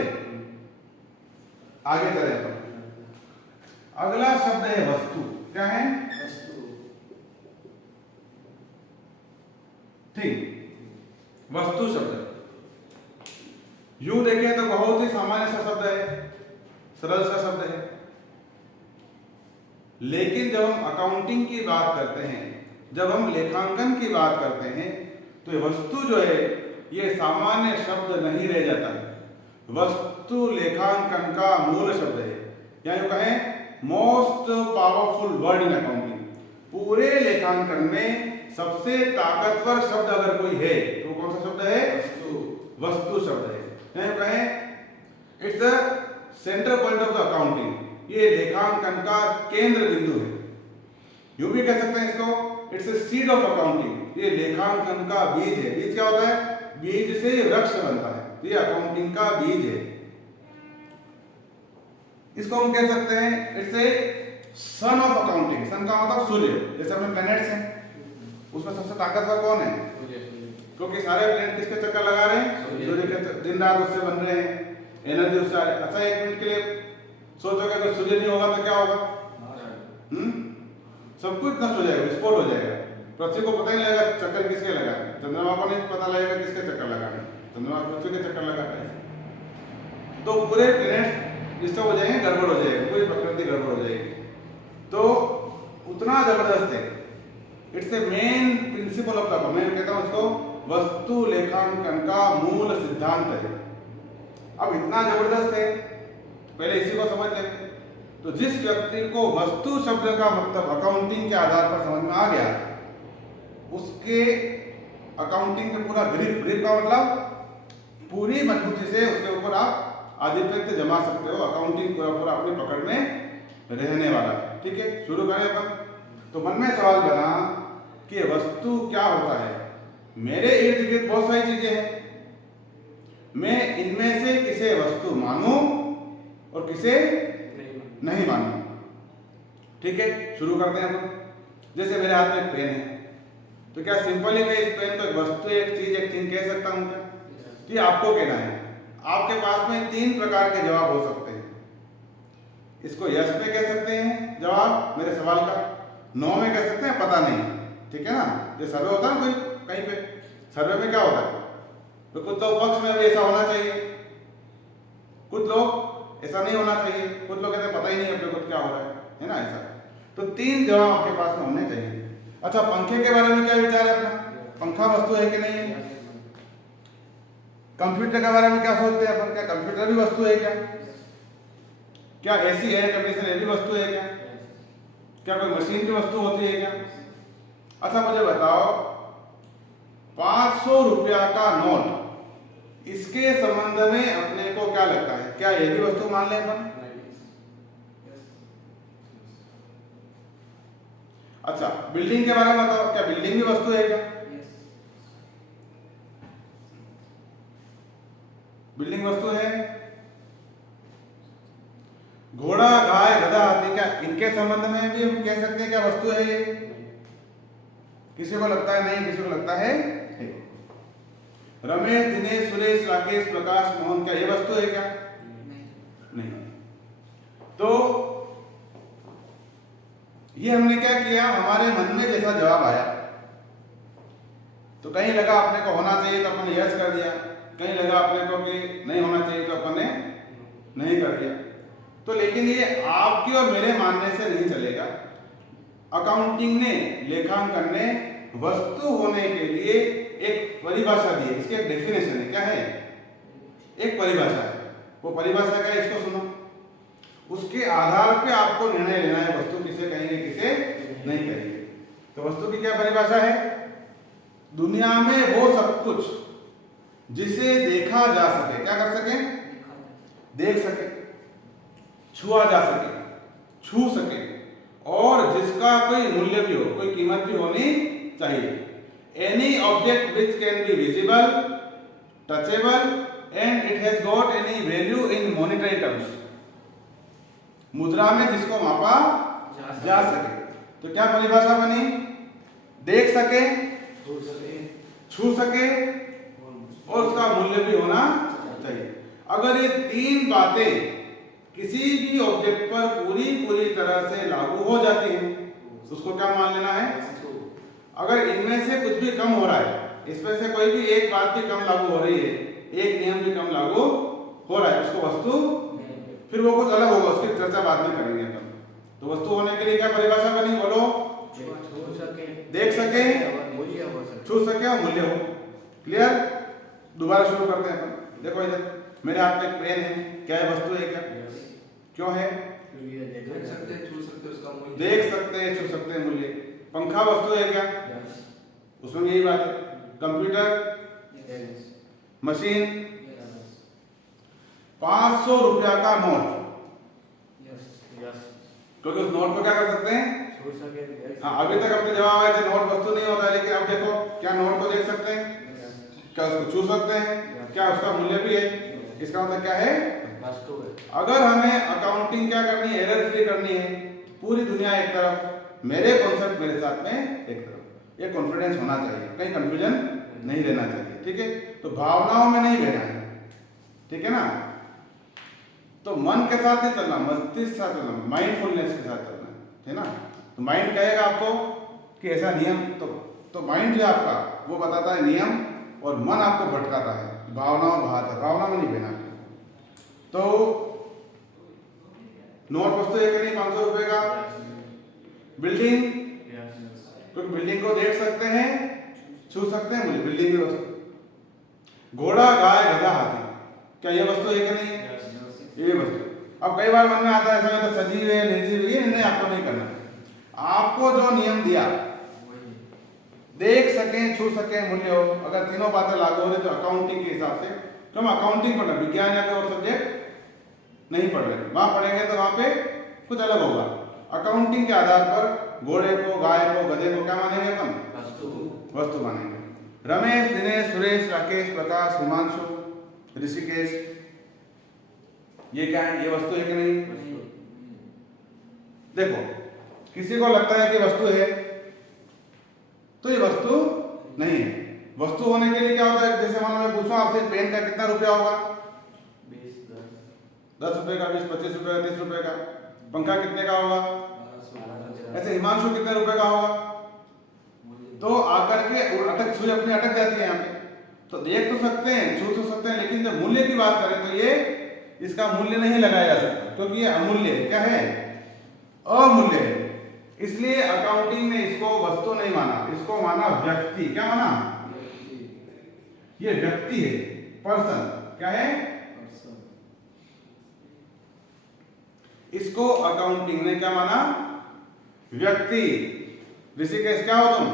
आगे चले तो अगला शब्द है वस्तु। क्या है? ठीक, वस्तु शब्द यूं देखें तो बहुत ही सामान्य सा शब्द है, सरल सा शब्द है, लेकिन जब हम अकाउंटिंग की बात करते हैं, जब हम लेखांकन की बात करते हैं, तो ये वस्तु जो है ये सामान्य शब्द नहीं रह जाता है। वस्तु लेखांकन का मूल शब्द है, या यूं कहें most powerful word in accounting. पूरे लेखांकन में सबसे ताकतवर शब्द अगर कोई है तो कौन सा शब्द है? वस्तु शब्द है। या यूं कहें it's a centre point of the accounting. ये लेखांकन का केंद्र बिंदु है। यूं भी कह सकते हैं इसको it's a seed of accounting. ये लेखांकन का बीज है। बीज क्या होता है? बीज से वृक्ष बनता है। ये अकाउंटिंग का बीज है। इसको हम कह सकते हैं it's a sun of accounting. Sun का मतलब सूर्य। जैसे अपने प्लैनेट्स हैं, उसमें सबसे ताकतवर कौन है? क्योंकि सारे प्लैनेट किसके चक्कर लगा रहे हैं? सूर्य के। दिन रात उससे बन रहे हैं, एनर्जी उससे आ रही है। अच्छा, एक मिनट के लिए सोचो कि अगर सूर्य नहीं होगा तो क्या होगा? सब कुछ नष्ट हो जाएगा, विस्फोट हो जाएगा। पृथ्वी को पता ही नहीं लगेगा चक्कर किसके लगा है। चंद्रमा को नहीं पता लगेगा किसके चक्कर लगा है। चंद्रमा पृथ्वी के चक्कर लगा है। तो पूरे प्लैनेट डिस्टर्ब हो जाएंगे, गड़बड़ हो जाएगी, पूरी प्रकृति गड़बड़ हो जाएगी। तो उतना जबरदस्त है। It's a main principle of the, मैं कहता हूँ उसको वस्तु लेखांकन का मूल सिद्धांत है। अब इतना जबरदस्त है, पहले इसी को समझ लेंगे। तो जिस व्यक्ति को वस्तु शब्द का मतलब अकाउंटिंग के आधार पर समझ में आ गया, उसके अकाउंटिंग में पूरा ग्रिप का मतलब पूरी मजबूती से उसके ऊपर आप आधिपत्य जमा सकते हो। अकाउंटिंग पूरा पूरा अपनी पकड़ में रहने वाला है। ठीक है, शुरू करें अपन। तो मन में सवाल बना कि वस्तु क्या होता है। मेरे इर्द गिर्द बहुत सारी चीजें हैं, मैं इनमें से किसे वस्तु मानूं और किसे नहीं मानूं। ठीक है, शुरू करते हैं अपन। जैसे मेरे हाथ में एक पेन है, तो क्या सिंपली मैं इस पेन को एक वस्तु, एक चीज, एक थिंग कह सकता हूं क्या? कि आपको कहना है। आपके पास में 3 प्रकार के जवाब हो सकते हैं। इसको यस पे कह सकते हैं जवाब मेरे सवाल का, नो में कह सकते हैं पता नहीं। ठीक है ना, जो सर्वे होता है ना कोई कहीं पे, सर्वे में क्या होता है, तो कुछ लोग पक्ष में भी ऐसा होना चाहिए, कुछ लोग ऐसा नहीं होना चाहिए, कुछ लोग कहते हैं पता ही नहीं अपने को क्या हो रहा है ना, ऐसा। तो 3 जवाब आपके पास में होने चाहिए। अच्छा, पंखे के बारे में क्या विचार है अपना? पंखा वस्तु है कि नहीं है? कंप्यूटर के बारे में क्या सोचते हैं अपन? क्या कंप्यूटर भी वस्तु है क्या? क्या एसी एयर कंडीशन ये भी वस्तु है क्या? क्या कोई मशीन की वस्तु होती है क्या? अच्छा मुझे बताओ, 500 रुपया का नोट, इसके संबंध में अपने को क्या लगता है? क्या ये भी वस्तु मान लें अपन? अच्छा, बिल्डिंग के बारे में बताओ, क्या बिल्डिंग भी वस्तु है क्या? बिल्डिंग वस्तु है। घोड़ा, गाय, गधा, हाथी, क्या इनके संबंध में भी हम कह सकते हैं क्या वस्तु है ये? किसी को लगता है नहीं, किसी को लगता है। रमेश, दिनेश, सुरेश, राकेश, प्रकाश, मोहन, क्या ये वस्तु है क्या? नहीं। तो ये हमने क्या किया, हमारे मन में जैसा जवाब आया, तो कहीं लगा अपने को होना चाहिए तो अपन ने यस कर दिया, कहीं लगा अपने को कि नहीं होना चाहिए तो अपन ने नहीं कर दिया। तो लेकिन ये आपके और मेरे मानने से नहीं चलेगा। अकाउंटिंग ने, लेखांकन ने वस्तु होने के लिए एक परिभाषा दी है, इसकी एक डेफिनेशन है। क्या है? एक परिभाषा है। वो परिभाषा क्या है, इसको सुनो। उसके आधार पे आपको निर्णय लेना है वस्तु किसे कहेंगे, किसे नहीं कहेंगे। तो वस्तु की क्या परिभाषा है? दुनिया में वो सब कुछ जिसे देखा जा सके, क्या कर सके? देख सके, छुआ जा सके, छू सके, और जिसका कोई मूल्य भी हो, कोई कीमत भी होनी चाहिए। Any object which can be visible, touchable and it has got any value in monetary terms. मुद्रा में जिसको मापा जा सके। तो क्या परिभाषा बनी? देख सके, छू सके और उसका मूल्य भी होना चाहिए। अगर ये 3 बातें किसी भी ऑब्जेक्ट पर पूरी तरह से लागू हो जाती हैं, उसको क्या मान लेना है? अगर इनमें से कुछ भी कम हो रहा है, इसमें से कोई भी एक बात भी कम लागू हो रही है, एक नियम भी कम लागू हो रहा है, उसको वस्तु, फिर वो कुछ अलग होगा, उसकी चर्चा बाद में करेंगे अपन। तो वस्तु होने के लिए क्या परिभाषा बनी, बोलो? देख सके, छू सके और मूल्य हो। क्लियर? दोबारा शुरू करते हैं अपन। देखो इधर मेरे हाथ में एक पेन है, क्या है? वस्तु है क्या? क्यों है? देख सकते हैं, छू सकते हैं, उसका मूल्य देख सकते हैं, छू सकते हैं, मूल्य। पंखा वस्तु है क्या? उसमें यही बात है। कंप्यूटर, मशीन, 500 रुपया का नोट, क्योंकि उस नोट को क्या कर सकते हैं? हाँ, अभी तक अपने जवाब आए थे नोट वस्तु नहीं होता है, लेकिन अब देखो क्या नोट को देख सकते हैं, क्या उसको छू सकते हैं, क्या उसका मूल्य भी है। इसका मतलब क्या है? वस्तु है। अगर हमें अकाउंटिंग क्या करनी है, एरर फ्री करनी है, पूरी दुनिया एक तरफ, मेरे कॉन्सेप्ट मेरे साथ में एक तरफ, ये कॉन्फिडेंस होना चाहिए, कहीं कंफ्यूजन नहीं रहना चाहिए। ठीक है, तो भावनाओं में नहीं बहना है। ठीक है ना, तो मन के साथ नहीं चलना, मस्तिष्क के साथ चलना, माइंडफुलनेस के साथ चलना है ना। तो माइंड कहेगा आपको कि ऐसा नियम, तो माइंड जो है आपका वो बताता है नियम, और मन आपको भटकाता है, भावनाओं बहाता है, भावना में नहीं बहना। तो नोट वस्तु है कि नहीं 500 रुपए का? बिल्डिंग, क्योंकि बिल्डिंग को देख सकते हैं, छू सकते हैं, मुझे बिल्डिंग की वस्तु। घोड़ा, गाय, गधा, हाथी, क्या ये वस्तु है कि नहीं? ये वस्तु। अब कई बार मन में आता है ऐसा तो सजीव है, निर्जीव, ये नहीं, आपको नहीं करना। आपको जो नियम दिया, देख सकें, छू सकें, मूल्य हो, अगर तीनों बातें लागू हो रही तो अकाउंटिंग के हिसाब से, तो हम अकाउंटिंग पढ़ रहे, विज्ञान या कोई और सब्जेक्ट नहीं पढ़ रहे। वहां पढ़ेंगे तो वहां पे कुछ अलग होगा। अकाउंटिंग के आधार पर घोड़े को, गाय को, गधे को क्या मानेंगे अपन? वस्तु मानेंगे। रमेश, दिनेश, सुरेश, राकेश, प्रकाश, हिमांशु, ऋषिकेश, ये क्या है? ये वस्तु है कि नहीं? देखो, किसी को लगता है कि वस्तु है तो ये वस्तु नहीं है। वस्तु होने के लिए क्या होता है? जैसे मान लो मैं पूछूं आपसे पेन का कितना रुपया होगा? 10 रुपए का, 20, 25 रुपए का, 30 रुपए का। पंखा कितने का होगा? ऐसे हिमांशु कितने रुपए का होगा? तो आकर के अटक सुई अपनी अटक जाती है यहाँ पे। तो देख तो सकते हैं, छू तो सकते हैं, लेकिन जब मूल्य की बात करें तो ये इसका मूल्य नहीं लगाया जा सकता, क्योंकि ये अमूल्य है। क्या है? अमूल्य है। इसलिए अकाउंटिंग ने इसको वस्तु नहीं माना, इसको माना व्यक्ति। क्या माना? ये व्यक्ति है, पर्सन। क्या है? इसको अकाउंटिंग ने क्या माना? व्यक्ति। ऋषिकेश, क्या हो तुम?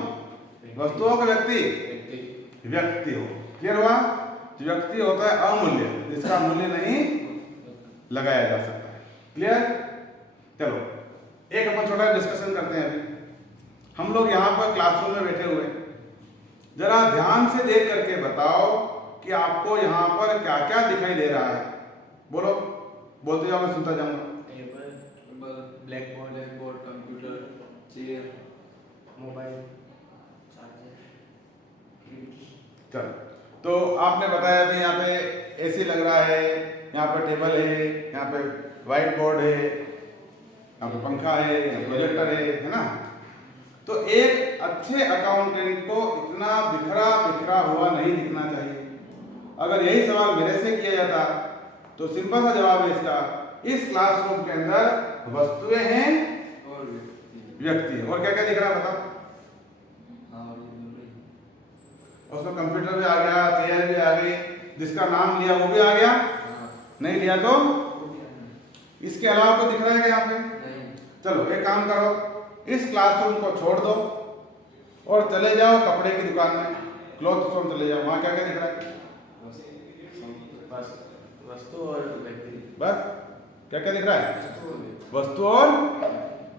वस्तु हो कि व्यक्ति? व्यक्ति हो। क्लियर हुआ? व्यक्ति होता है अमूल्य, जिसका मूल्य नहीं लगाया जा सकता है। क्लियर? चलो एक अपन छोटा डिस्कशन करते हैं। अभी हम लोग यहाँ पर क्लासरूम में बैठे हुए, जरा ध्यान से देख करके बताओ कि आपको यहाँ पर क्या क्या दिखाई दे रहा है। बोलो, बोलते जाओ, मैं सुनता जाऊंगा। Black board, white board, computer, chair, mobile, चलो, तो आपने बताया भी यहाँ पे एसी लग रहा है, यहाँ पे टेबल है, यहाँ पे व्हाइट बोर्ड है, यहाँ पे पंखा है, प्रोजेक्टर है ना? तो एक अच्छे अकाउंटेंट को इतना बिखरा बिखरा हुआ नहीं दिखना चाहिए। अगर यही सवाल मेरे से किया जाता तो सिंपल सा जवाब है इसका, इस क्लासरूम के अंदर वस्तुएं हैं और व्यक्ति। और क्या क्या दिख रहा है बताओ? उसमें कंप्यूटर भी आ गया, चेयर भी आ गई, जिसका नाम लिया वो भी आ गया, नहीं लिया तो इसके अलावा तो दिख रहा है क्या यहाँ पे? चलो एक काम करो, इस क्लासरूम को छोड़ दो और चले जाओ कपड़े की दुकान में, क्लॉथ स्टोर चले जाओ। वहां क्या क्या दिख रहा है? वस्तु और व्यक्ति। बस, क्या क्या दिख रहा है? वस्तु और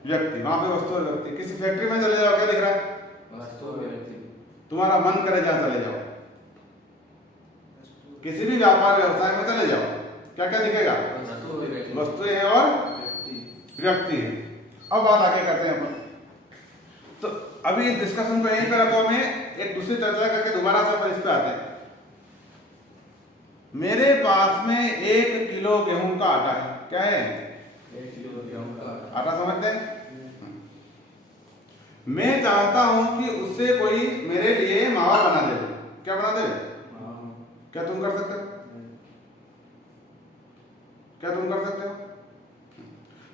व्यक्ति। वहां पे वस्तु और व्यक्ति। किसी फैक्ट्री में चले जाओ, क्या दिख रहा है? वस्तु और व्यक्ति। तुम्हारा मन करे जहां चले जाओ, किसी भी व्यापार व्यवसाय में चले जाओ, क्या क्या दिखेगा? वस्तुएं हैं और व्यक्ति है। अब बात आगे करते हैं अपन। तो अभी इस डिस्कशन को यहीं पे रखो, हमें एक दूसरी चर्चा करके दोबारा से अपन इस पे आते हैं। मेरे पास में 1 किलो गेहूं का आटा है। क्या है? 1 किलो गेहूं का आटा समझते हैं? मैं चाहता हूं कि उससे कोई मेरे लिए मावा बना दे। क्या बना दे? क्या तुम कर सकते हो? क्या तुम कर सकते हो?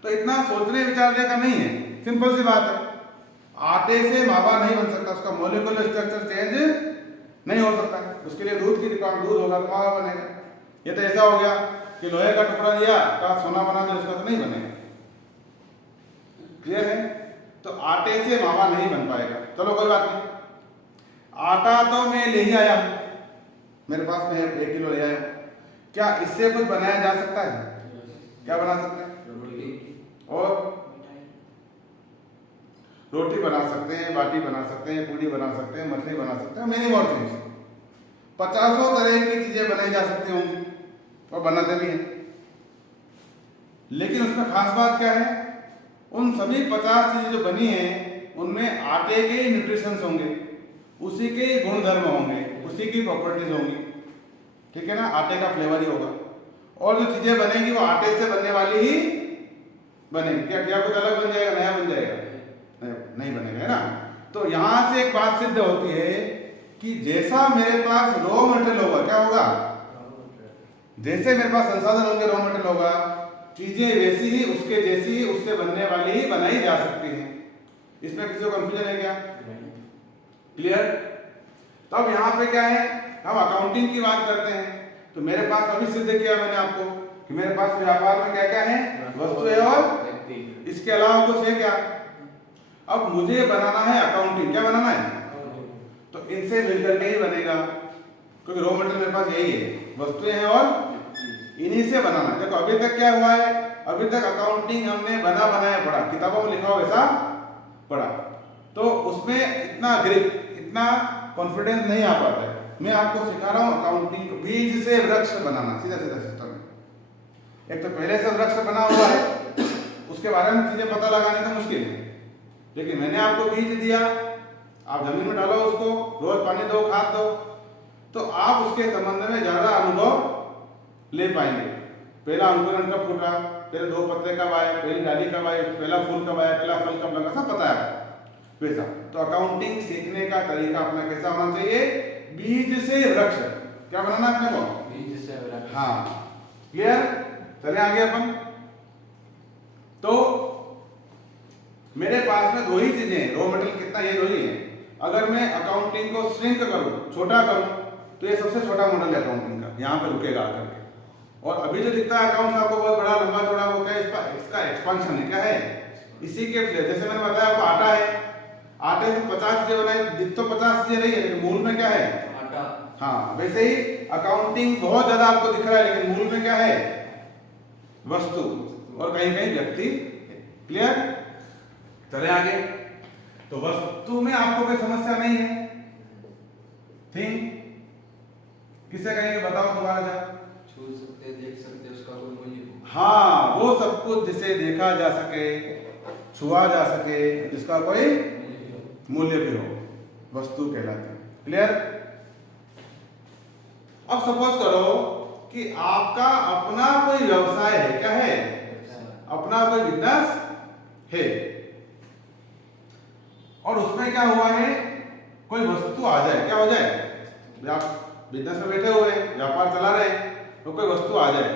तो इतना सोचने विचारने का नहीं है, सिंपल सी बात है। आटे से मावा नहीं बन सकता, उसका मॉलिक्यूलर स्ट्रक्चर चेंज नहीं हो सकता। उसके लिए दूध की रिकॉर्ड, दूध होगा तो मावा बनेगा। ये तो ऐसा हो गया कि लोहे का टुकड़ा लिया, का सोना बना दे, उसका तो नहीं बनेगा। क्लियर है? तो आटे से मावा नहीं बन पाएगा। चलो कोई बात नहीं, आटा तो मैं ले ही आया हूं, मेरे पास में 1 किलो ले आया। क्या इससे कुछ बनाया जा सकता है? क्या बना सकते हैं? और रोटी बना सकते हैं, बाटी बना सकते हैं, पूड़ी बना सकते हैं, मछली बना सकते हैं, मेनी मोर थिंग्स। 50 तरह की चीजें बनाई जा सकती होंगी और बनाते भी हैं। लेकिन उसमें खास बात क्या है? उन सभी 50 चीजें जो बनी हैं उनमें आटे के न्यूट्रिशंस होंगे, उसी के गुणधर्म होंगे, उसी की प्रॉपर्टीज होंगी। ठीक है ना? आटे का फ्लेवर ही होगा। और जो चीजें बनेगी वो आटे से बनने वाली ही बनेगी। क्या क्या कुछ अलग बन जाएगा, नया बन जाएगा? नहीं बनेगा, है ना? तो यहां से एक बात सिद्ध होती है कि जैसा मेरे पास रॉ मटेरियल होगा, क्या होगा? जैसे मेरे पास संसाधन होंगे, रॉ मटेरियल होगा, चीजें वैसी ही, उसके जैसी ही, उससे बनने वाली ही बनाई जा सकती हैं। इसमें किसी को कंफ्यूजन है क्या? क्लियर? तो अब यहाँ पे क्या है, हम अकाउंटिंग की बात करते हैं। तो मेरे पास अभी सिद्ध किया मैंने आपको कि मेरे पास व्यापार में क्या क्या है, वस्तु है और व्यक्ति। इसके अलावा कुछ है क्या? अब मुझे बनाना है अकाउंटिंग, क्या बनाना है? तो इनसे मिलकर के ही बनेगा, क्योंकि रॉ मटेरियल मेरे पास यही है, वस्तुएं हैं और इन्हीं से बनाना है। देखो अभी तक क्या हुआ है, अभी तक अकाउंटिंग हमने बना बनाया पढ़ा, किताबों में लिखा हो वैसा पढ़ा, तो उसमें इतना ग्रिप, इतना कॉन्फिडेंस नहीं आ पाता है। मैं आपको सिखा रहा हूँ अकाउंटिंग को बीज से वृक्ष बनाना, सीधा सीधा सिस्टम है। एक तो पहले से वृक्ष बना हुआ है, उसके बारे में चीजें पता लगाने तो मुश्किल है, लेकिन मैंने आपको बीज दिया, आप जमीन में डालो उसको, रोज पानी दो, खाद दो, तो आप उसके संबंध में ज्यादा अनुभव ले पाएंगे। पहला अंकुरण कब फूटा, पहले दो पत्ते कब आए, पहली डाली कब आई, पहला फूल कब आया, पहला फल कब लगा, सब पता है वैसा। तो अकाउंटिंग सीखने का तरीका अपना कैसा होना चाहिए, बीज से वृक्ष। क्या बनाना अपने को, बीज से वृक्ष। हाँ, क्लियर? चले आगे अपन। तो मेरे पास में दो ही चीजें हैं, रॉ मटेरियल कितना, ये दो ही है। अगर मैं अकाउंटिंग को श्रिंक करूं, छोटा करूं, तो ये सबसे छोटा मॉडल है अकाउंटिंग का, यहाँ पे रुकेगा आकर के। और अभी जो दिखता है अकाउंट आपको बहुत बड़ा लंबा चौड़ा होता है, इसका एक्सपांशन है, क्या है, इसी के फ्लेवर। जैसे मैंने बताया आपको आटा है, आटे से 50 चीजें बनाई, दिख तो 50 चीजें रही है, लेकिन मूल में क्या है, आटा। हाँ, वैसे ही अकाउंटिंग बहुत ज्यादा आपको दिख रहा है, लेकिन मूल में क्या है, वस्तु, और कहीं कहीं व्यक्ति। क्लियर? चले आगे। तो वस्तु में आपको कोई समस्या नहीं है, थिंक किसे कहेंगे, बताओ दोबारा जा। छू सकते, देख सकते, उसका कोई मूल्य हो। हाँ, वो सब कुछ जिसे देखा जा सके, छुआ जा सके, जिसका कोई मूल्य भी हो, वस्तु कहलाती है। क्लियर? अब सपोज करो कि आपका अपना कोई व्यवसाय है, क्या है, अपना कोई बिजनेस है, और उसमें क्या हुआ है, कोई वस्तु आ जाए, क्या हो जाए, आप बिजनेस में बैठे हुए हैं, व्यापार चला रहे हैं, तो कोई वस्तु आ जाए,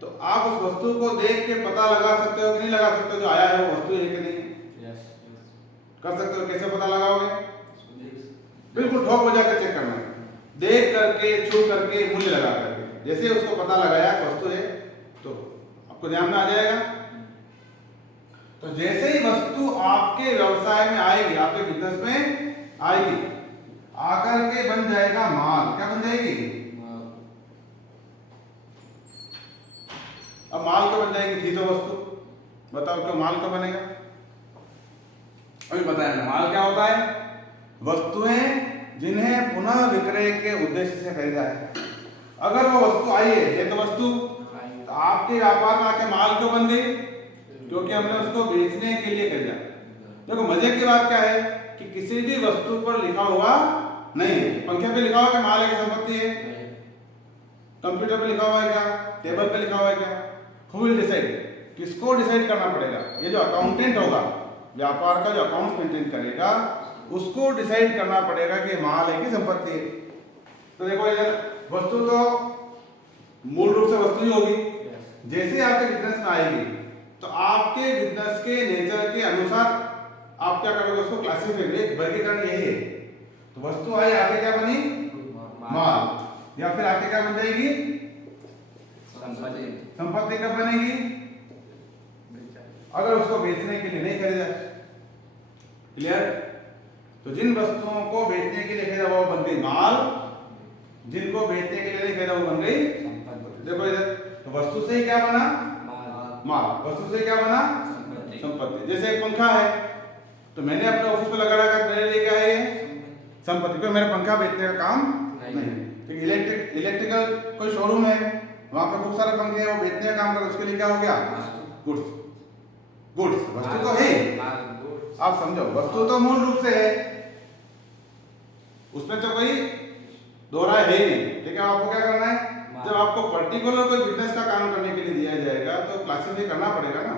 तो आप उस वस्तु को देख के पता लगा सकते हो कि नहीं लगा सकते हो, जो आया है वो वस्तु है कि नहीं, कर सकते हो। कैसे पता लगाओगे, बिल्कुल ठोक बजा के चेक करना है, देख करके, छू करके, मूल्य लगा करके। जैसे उसको पता लगाया वस्तु है, तो आपको ध्यान में आ जाएगा। तो जैसे ही वस्तु आपके व्यवसाय में आएगी, आपके बिजनेस में आएगी, आकर के बन जाएगा माल। क्या बन जाएगी, अब माल क्यों बन जाएगी, थी तो वस्तु, बताओ क्यों माल क्यों बनेगा। अभी बताया ना, माल क्या होता है, वस्तुएं जिन्हें पुनः विक्रय के उद्देश्य से खरीदा है। अगर वो वस्तु आई है, ये तो वस्तु, तो आपके व्यापार में आके माल क्यों बन गई, क्योंकि हमने उसको बेचने के लिए खरीदा। देखो मजे की बात क्या है कि किसी भी वस्तु पर लिखा हुआ नहीं है, पंखे पे लिखा हुआ कि माल की संपत्ति है, कंप्यूटर पे लिखा हुआ है क्या, टेबल पे लिखा हुआ है क्या, हु विल डिसाइड, किसको डिसाइड करना पड़ेगा, ये जो अकाउंटेंट होगा, व्यापार का जो अकाउंट मेंटेन करेगा, उसको डिसाइड करना पड़ेगा कि माल है कि संपत्ति है। तो देखो इधर वस्तु तो मूल रूप से वस्तु ही होगी, जैसे आपके बिजनेस में आएगी, तो आपके बिजनेस के नेचर के अनुसार आप क्या करोगे, उसको क्लासिफाई, वर्गीकरण यही है। तो वस्तु आई, आगे क्या बनी, माल, या फिर आगे क्या बन जाएगी, संपत्ति। संपत्ति कब बनेगी, अगर उसको बेचने के लिए नहीं खरीदा। क्लियर? तो जिन वस्तुओं को बेचने के लिए खरीदा वो बन गई माल, जिनको बेचने के लिए नहीं खरीदा वो बन गई संपत्ति। देखो इधर, तो वस्तु से ही क्या बना, माल, वस्तु से क्या बना, संपत्ति। जैसे एक पंखा है, तो मैंने अपने ऑफिस में लगा रखा, मेरे लिए क्या है ये, संपत्ति, क्योंकि मेरा पंखा बेचने का काम नहीं। इलेक्ट्रिकल कोई शोरूम है, वहां पे खूब सारे पंखे हैं, वो बेचने का काम कर, उसके लिए क्या हो गया, गुड्स। गुड्स वस्तु तो है, आप समझो, वस्तु तो मूल रूप से है, उसमें तो कोई दो राय है नहीं। ठीक है, आपको क्या करना है, जब आपको पर्टिकुलर कोई बिजनेस का काम करने के लिए दिया जाएगा, तो क्लासिफाई करना पड़ेगा ना,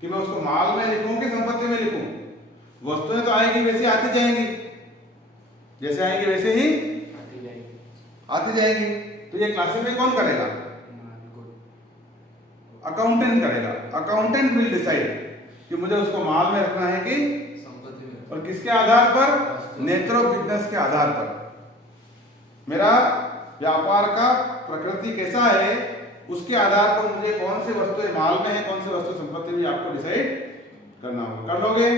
कि मैं उसको माल में लिखूं कि संपत्ति में लिखूं। वस्तुएं तो आएगी वैसे आती जाएंगी, जैसे आएंगी वैसे ही आती जाएगी, तो ये क्लासिफाई कौन करेगा, अकाउंटेंट करेगा। अकाउंटेंट विल डिसाइड कि मुझे उसको माल में रखना है कि संपत्ति में। और किसके आधार पर, नेचर ऑफ बिजनेस के आधार पर। मेरा व्यापार का प्रकृति कैसा है उसके आधार पर मुझे कौन सी वस्तु माल में है, कौन सी वस्तु संपत्ति में, आपको डिसाइड करना होगा। कर लोगे?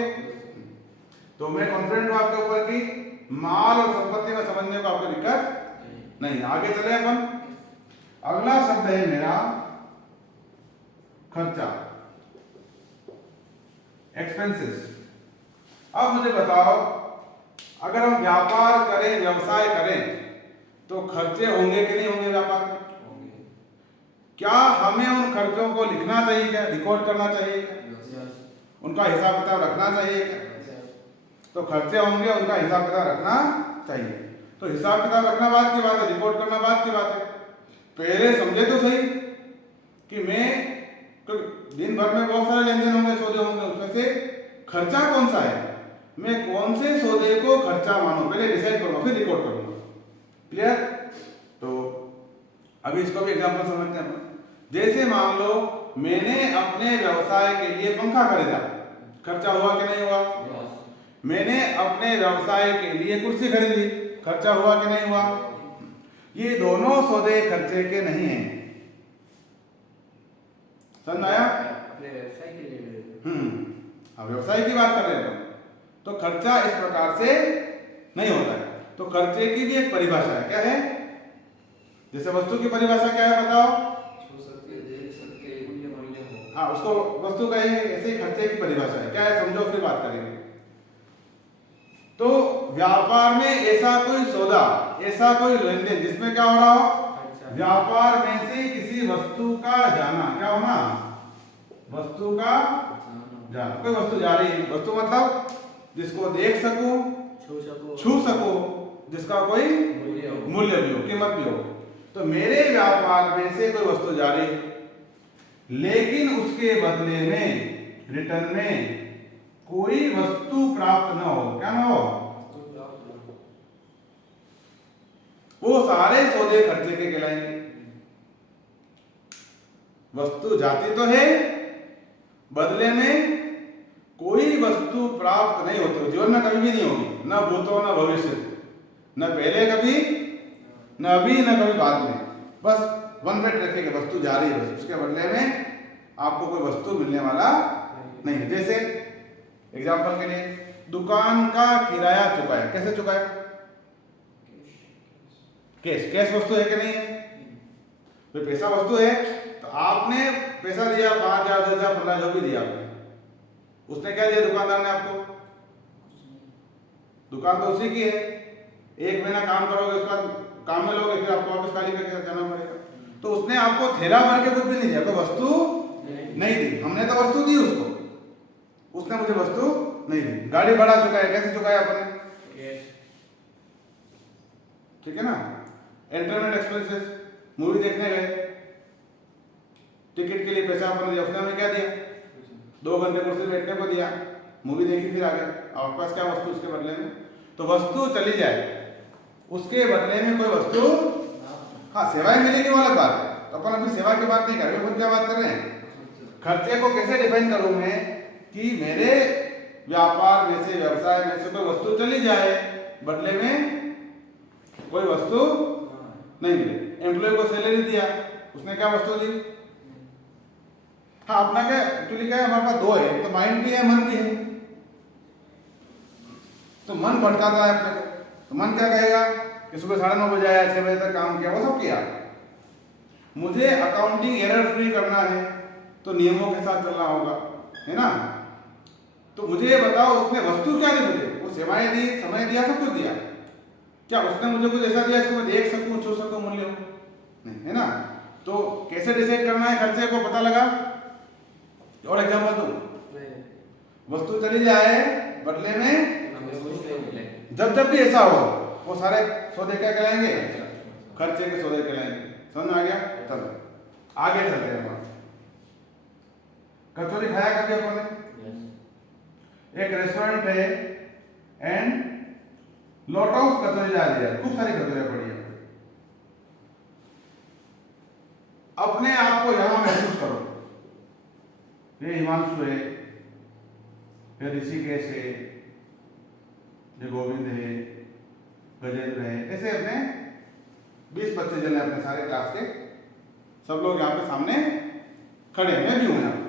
तो मैं कॉन्फिडेंट हूं आपके ऊपर कि माल और संपत्ति में समझने को आपको दिक्कत नहीं। आगे चले अपन। अगला शब्द है मेरा खर्चा, एक्सपेंसेस। अब मुझे बताओ, अगर हम व्यापार करें, व्यवसाय करें, तो खर्चे होंगे कि नहीं होंगे व्यापार में? क्या हमें उन खर्चों को लिखना चाहिए क्या, रिकॉर्ड करना चाहिए क्या, उनका हिसाब किताब रखना चाहिए क्या? तो खर्चे होंगे, उनका हिसाब किताब रखना चाहिए। तो हिसाब किताब रखना बात की बात है, रिकॉर्ड करना बात की बात है। पहले समझे तो सही कि मैं तो दिन भर में बहुत सारे लेन देन होंगे, सौदे होंगे, उसमें से खर्चा कौन सा है, मैं कौन से सौदे को खर्चा मानूं, पहले डिसाइड करूंगा, फिर रिकॉर्ड करूंगा। क्लियर? तो अभी इसको भी एग्जांपल समझते हैं अपन। जैसे मान लो मैंने अपने व्यवसाय के लिए पंखा खरीदा, खर्चा हुआ कि नहीं हुआ? मैंने अपने व्यवसाय के लिए कुर्सी खरीदी, खर्चा हुआ कि नहीं हुआ? ये दोनों सौदे खर्चे के नहीं हैं। समझ आया? अपने व्यवसाय के लिए अब व्यवसाय की बात कर रहे हैं तो खर्चा इस प्रकार से नहीं होता है। तो खर्चे की भी एक परिभाषा है, क्या है? जैसे वस्तु की परिभाषा क्या है बताओ? छू सकते, देख सकते, मूल्य हो। हाँ, उसको वस्तु कहेंगे। ऐसे ही खर्चे की परिभाषा है, क्या है समझो, फिर बात करेंगे। तो व्यापार में ऐसा कोई सौदा, ऐसा कोई लेन देन जिसमें क्या हो रहा हो, व्यापार में से किसी वस्तु का जाना, क्या होना, वस्तु का जाना। कोई वस्तु जा रही है, वस्तु मतलब जिसको देख सकूं, छू सकूं, जिसका कोई मूल्य भी हो, कीमत भी हो। तो मेरे व्यापार में से कोई वस्तु जा रही है, लेकिन उसके बदले में, रिटर्न में कोई वस्तु प्राप्त न हो, क्या ना हो, वो सारे सौदे खर्चे के कहलाएंगे। वस्तु जाती तो है, बदले में कोई वस्तु प्राप्त नहीं होती, जीवन में कभी भी नहीं होगी, न भूतो न भविष्य, न पहले कभी, न अभी, न कभी बाद में। बस वन रेट रखेंगे, वस्तु जा रही है, बस उसके बदले में आपको कोई वस्तु मिलने वाला नहीं है। जैसे एग्जांपल के लिए, दुकान का किराया चुकाया, कैसे चुकाया? कैश। कैश वस्तु है कि नहीं है? तो पैसा वस्तु है, तो आपने पैसा दिया 5,000, 10,000, 15,000 जो भी दिया आपने, उसने क्या दिया दुकानदार ने आपको? दुकान तो उसी की है। एक महीना काम करोगे, उसके बाद काम में लोगे, फिर आपको वापस खाली करके जाना पड़ेगा। तो उसने आपको थैला भर के कुछ भी नहीं दिया, कोई वस्तु नहीं दी। हमने तो वस्तु दी उसको, उसने मुझे वस्तु नहीं दी। गाड़ी भाड़ा चुकाया, कैसे चुकाया आपने? ठीक है ना? एंटरटेनमेंट एक्सपेंसेस, मूवी देखने गए, टिकट के लिए पैसा आपने दिया, उसने हमें क्या दिया? 2 घंटे कुर्सी बैठने को दिया, मूवी देखी, फिर आ गए। आपके पास क्या वस्तु उसके बदले में? तो वस्तु चली जाए, उसके बदले में कोई वस्तु, हाँ सेवाएं मिलेगी वो अलग बात है। तो अपन अभी सेवा की बात नहीं कर रहे, अपन क्या बात कर रहे हैं? खर्चे को कैसे डिफाइन करूं मैं कि मेरे व्यापार में से, व्यवसाय में से कोई वस्तु चली जाए, बदले में कोई वस्तु नहीं मिले। एम्प्लॉय को सैलरी दिया, उसने क्या वस्तु दी? हाँ, अपना क्या एक्चुअली क्या है, हमारे पास 2 है, तो माइंड भी है, मन भी है। तो मन भटकाता है अपने को, तो मन क्या कहेगा कि सुबह 9:30 बजे आया, 6 बजे तक काम किया, वो सब किया। मुझे अकाउंटिंग एरर फ्री करना है, तो नियमों के साथ चलना होगा, है ना? तो मुझे ये बताओ, उसने वस्तु क्या दी मुझे? वो सेवाएं दी, समय दिया, सब कुछ दिया। क्या उसने मुझे कुछ ऐसा दिया इसको मैं देख सकूं, छू सकूं, मूल्य हो? नहीं, है ना? तो कैसे डिसाइड करना है खर्चे को, पता लगा? और एग्जांपल दूं, वस्तु चली जाए, बदले में जब जब भी ऐसा हो, वो सारे सौदे क्या कहलाएंगे? खर्चे के सौदे कहलाएंगे। समझ में आ गया? चलो आगे चलते हैं। कचौरी खाया कभी अपन ने? एक रेस्टोरेंट है एंड लॉट ऑफ कचौरी डाल दिया, खूब सारी कचौरियां पड़ी है। अपने आप को यहां महसूस करो ये हिमांशु है, फिर ऋषिकेश है, ये गोविंद है, गजेंद्र है, ऐसे अपने 20-25 जन है अपने सारे क्लास के, सब लोग यहाँ पे सामने खड़े हैं। मैं भी हूँ यहाँ पे,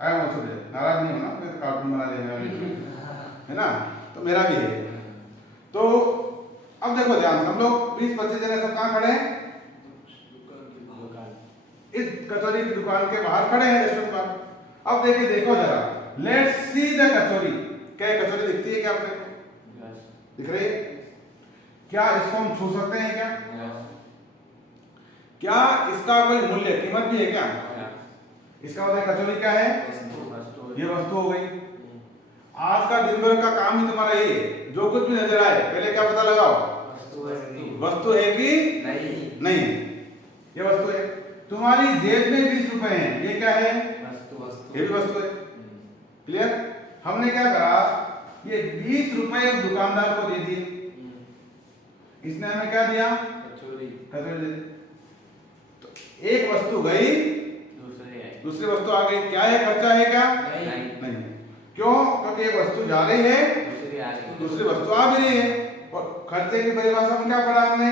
आया हूँ, नाराज नहीं होना, फिर कार्टून बना लेंगे है ना, तो मेरा भी है। तो अब देखो ध्यान से, हम लोग 20-25 जने सब कहाँ खड़े हैं? इस कचौरी की दुकान के बाहर खड़े हैं, रेस्टोरेंट पर। अब देखिए, देखो जरा, लेट्स सी द कचौरी। क्या कचौरी दिखती है क्या आपने? दिख रही है? क्या इसको हम छू सकते हैं क्या? क्या इसका कोई मूल्य, कीमत भी है क्या? इसका मतलब कचौरी क्या है? ये वस्तु हो गई। आज का दिन भर का काम ही तुम्हारा ये, जो कुछ भी नजर आए पहले क्या पता लगाओ, वस्तु है कि नहीं। ये वस्तु है। तुम्हारी जेब में 20 रुपए हैं, ये क्या है? ये भी वस्तु है। क्लियर? हमने क्या करा, ये 20 रुपए दुकानदार को दे दिए, इसने हमें क्या दिया? कचौरी दे दी। तो एक वस्तु गई, दूसरी वस्तु आ गई। क्या है? खर्चा है क्या? नहीं। क्यों? क्योंकि एक वस्तु जा रही है, दूसरी वस्तु आ भी रही है। और खर्चे की परिभाषा में क्या पढ़ा हमने?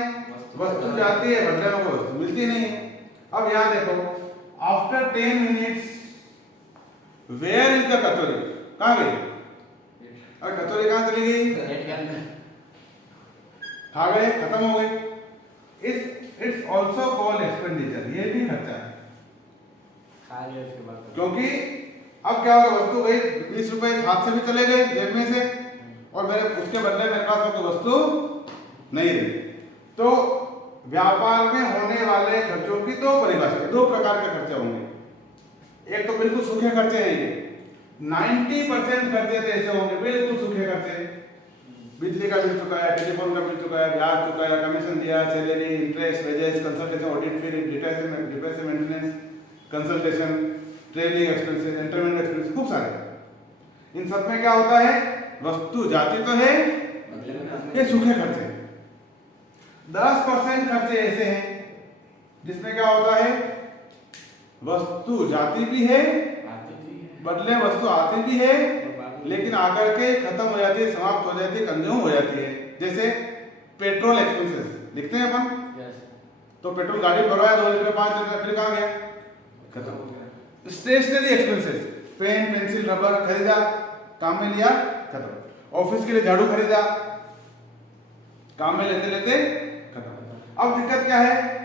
वस्तु जाती है, बदले में वस्तु मिलती नहीं है। अब यहाँ देखो, after 10 minutes where is the kachori? कहाँ गई? और कचौरी कहाँ चली गई? खा गए, खत्म हो गई। इट्स ऑल्सो कॉल्ड एक्सपेंडिचर, ये भी खर्चा है। क्योंकि अब क्या होगा, वस्तु गई, 20 रुपए हाथ से भी चले गए जेब में से, और मेरे उसके बदले मेरे पास कोई वस्तु नहीं रही। तो व्यापार में होने वाले खर्चों की दो परिभाषा, दो प्रकार के खर्चे होंगे। एक तो बिल्कुल सूखे खर्चे हैं, ये 90% खर्चे तो ऐसे होंगे बिल्कुल सूखे खर्चे, बिजली का बिल चुकाया, टेलीफोन का बिल चुकाया, ब्याज चुकाया, कमीशन दिया, salary, interest, wages, consultation, audit fee, repair maintenance, consultation, training expenses, entertainment expenses, खूब सारे। इन सब में क्या होता है, वस्तु जाती तो है, ये सूखे खर्चे। 10% खर्चे ऐसे हैं जिसमें क्या होता है, वस्तु जाती भी है, बदले वस्तु आती भी है, लेकिन आकर के खत्म हो जाती है, समाप्त हो जाती है, कंज्यूम हो जाती है। जैसे पेट्रोल एक्सपेंसेस लिखते हैं अपन, तो पेट्रोल गाड़ी भरवाया 2 लीटर 5 लीटर, फिर कहाँ गया? खत्म हो गया। Stationery expenses, pen, pencil, rubber खरीदा, काम में लिया, खत्म। ऑफिस के लिए झाड़ू खरीदा, काम में लेते लेते खत्म। अब दिक्कत क्या है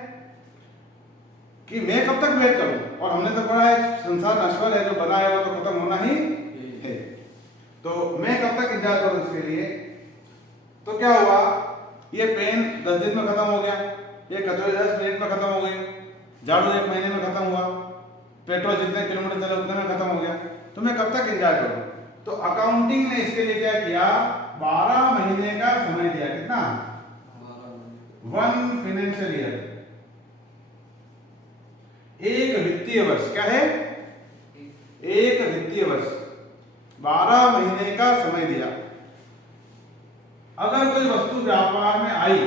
कि मैं कब तक वेट करूं? और हमने तो पढ़ा है संसार नश्वर है, जो बना है वो तो खत्म होना ही है। तो मैं कब तक इंतजार करूं इसके लिए? तो क्या हुआ, ये पेन 10 दिन में खत्म हो गया, ये कचौरी 10 मिनट में खत्म हो गई, झाड़ू 1 महीने में खत्म हुआ, पेट्रोल जितने किलोमीटर चले उतने में खत्म हो गया। तो मैं कब तक इंतजार करूं? तो अकाउंटिंग ने इसके लिए क्या किया, 12 महीने का समय दिया। कितना? 1 फाइनेंशियल ईयर, एक वित्तीय वर्ष। क्या है? एक वित्तीय वर्ष, 12 महीने का समय दिया। अगर कोई वस्तु व्यापार में आई,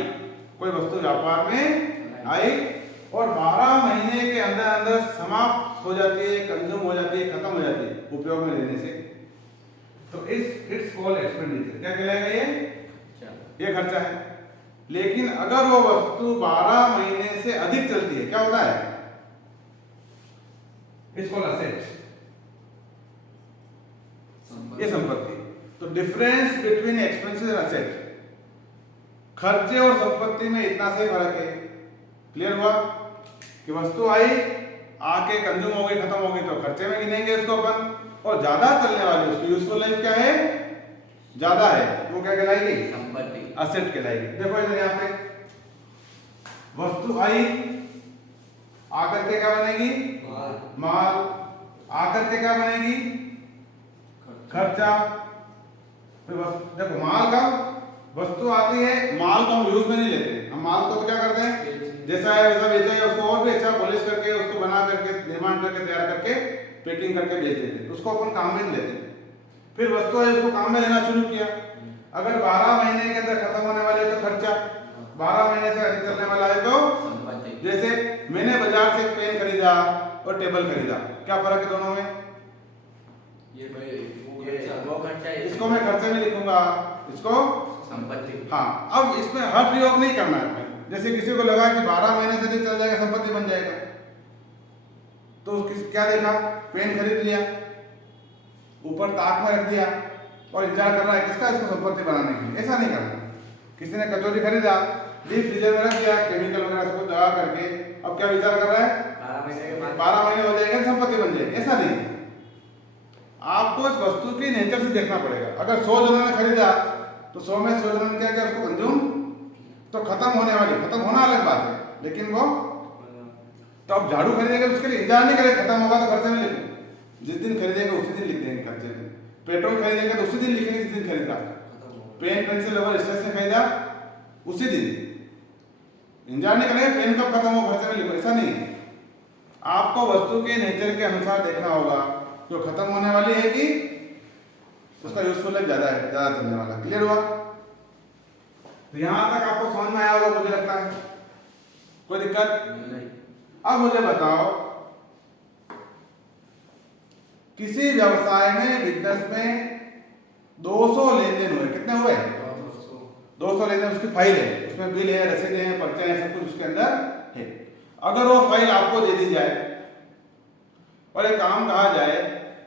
कोई वस्तु व्यापार में आई और 12 महीने के अंदर अंदर समाप्त हो जाती है, कंज्यूम हो जाती है, खत्म हो जाती है उपयोग में लेने से, तो इट्स कॉल्ड एक्सपेंडिचर। क्या कहलाएगा? ये खर्चा है। लेकिन अगर वो वस्तु 12 महीने से अधिक चलती है, क्या होता है? इट्स कॉल्ड असेट, ये संपत्ति। तो difference between expenses and asset, खर्चे और संपत्ति में इतना से फर्क है। क्लियर हुआ कि वस्तु आई, आके कंज्यूम हो गई, खत्म हो गई, तो खर्चे में गिनेंगे उसको अपन, और ज्यादा चलने वाली उसकी यूजफुल लाइफ क्या है, ज्यादा है, वो क्या कहलाएगी? संपत्ति, असेट कहलाएगी। देखो इधर यहाँ पे वस्तु आई, आकर के क्या बनेगी? माल। आकर के क्या बनेगी? खर्चा। फिर देखो माल का, वस्तु आती है, माल को हम यूज में नहीं लेते, हम माल को क्या करते हैं, जैसा है वैसा बेचा है, उसको और भी अच्छा पॉलिश करके, उसको बना करके, निर्माण करके, तैयार करके, पैकिंग करके बेच देते हैं, उसको अपन काम में लेते हैं। फिर वस्तु है, उसको काम में लेना शुरू किया। अगर 12 महीने के अंदर खत्म होने वाले तो खर्चा, 12 महीने से अधिक चलने वाला है तो जैसे मैंने बाजार से पेन खरीदा और टेबल खरीदा, क्या फर्क है दोनों में? ये भाई वो खर्चा है, इसको मैं खर्चे में लिखूंगा, इसको संपत्ति। हाँ। अब इसमें हर प्रयोग नहीं करना है। जैसे किसी को लगा कि 12 महीने से नहीं चल जाएगा, संपत्ति बन जाएगा, तो क्या देखा, पेन खरीद लिया, ऊपर ताक में रख दिया और इंतजार कर रहा है किसका, इसको संपत्ति बनाने के लिए। ऐसा नहीं करना। किसी ने कचौरी खरीदा, डीप फ्रीजर में रख दिया, केमिकल वगैरह सब कुछ लगा करके, अब क्या विचार कर रहा है 12 महीने के बाद 12 महीने हो जाएंगे संपत्ति बन जाएगी। ऐसा नहीं। आपको इस वस्तु की नेचर से देखना पड़ेगा। अगर 100 जनों ने खरीदा तो 100 में 100 जनों ने क्या किया, उसको कंज्यूम, तो खत्म होने वाली, खत्म होना अलग बात है, लेकिन वो तो अब झाड़ू खरीदेंगे उसके लिए इंतजार नहीं करेंगे, खत्म होगा तो खर्चे में लिखो, जिस दिन खरीदेंगे उसी दिन लिख देंगे खर्चे में। पेट्रोल खरीदेंगे तो उसी दिन लिखेंगे जिस दिन खरीदा। पेन पेंसिल रबर स्टेशनरी खरीदा उसी दिन, इंतजार नहीं करेंगे पेन कब खत्म हो खर्चे में लिखो, ऐसा नहीं है। आपको वस्तु के नेचर के अनुसार देखना होगा, जो खत्म होने वाली है कि उसका यूजफुल लाइफ ज्यादा है, ज्यादा चलने वाला। क्लियर हुआ? तो यहां तक आपको समझ में आया होगा मुझे लगता है, कोई दिक्कत नहीं। अब मुझे बताओ, किसी व्यवसाय में, बिजनेस में 200 लेन देन हुए, कितने हुए 200 लेन देन, उसकी फाइल है, उसमें बिल है, रसीदें हैं, पर्चे हैं, सब कुछ उसके अंदर है। अगर वो फाइल आपको दे दी जाए और एक काम कहा जाए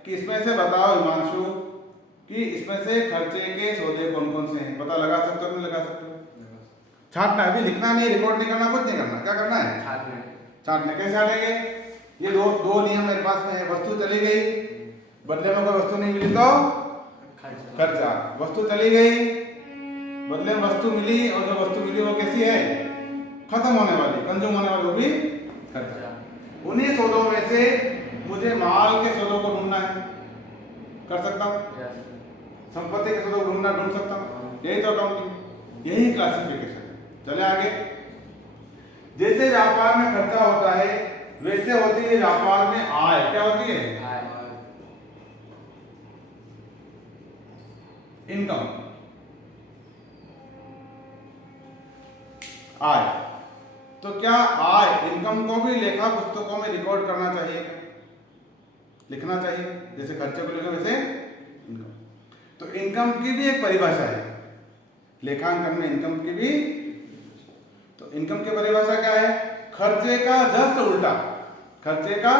कि इसमें से बताओ हिमांशु कि इसमें से खर्चे के सौदे कौन कौन से हैं, पता लगा सकते हो नहीं लगा सकते हो? छांटना, अभी लिखना नहीं, रिकॉर्ड नहीं करना, कुछ नहीं करना। क्या करना है? छांटने। कैसे छाटेंगे? ये दो नियम मेरे पास में है। वस्तु चली गई, बदले में कोई वस्तु नहीं मिली तो खर्चा। वस्तु चली गई, बदले में वस्तु मिली, और जो वस्तु मिली वो कैसी है, खत्म होने वाली, कंज्यूम होने वाली, वो भी खर्चा। उन्हीं सौदों में से मुझे माल के सौदों को ढूंढना है, कर सकता हूँ। संपत्ति के सौदों को ढूंढ सकता हूँ। यही तो अकाउंटिंग, यही क्लासिफिकेशन है। चले आगे। जैसे व्यापार में खर्चा होता है वैसे होती है व्यापार में आय। क्या होती है? इनकम, आय। तो क्या आय, इनकम को भी लेखा पुस्तकों में रिकॉर्ड करना चाहिए, लिखना चाहिए? जैसे खर्चे को लिखा वैसे इनकम। तो इनकम की भी एक परिभाषा है, लेखांकन में इनकम की भी। तो इनकम की परिभाषा क्या है? खर्चे का जस्ट उल्टा, खर्चे का।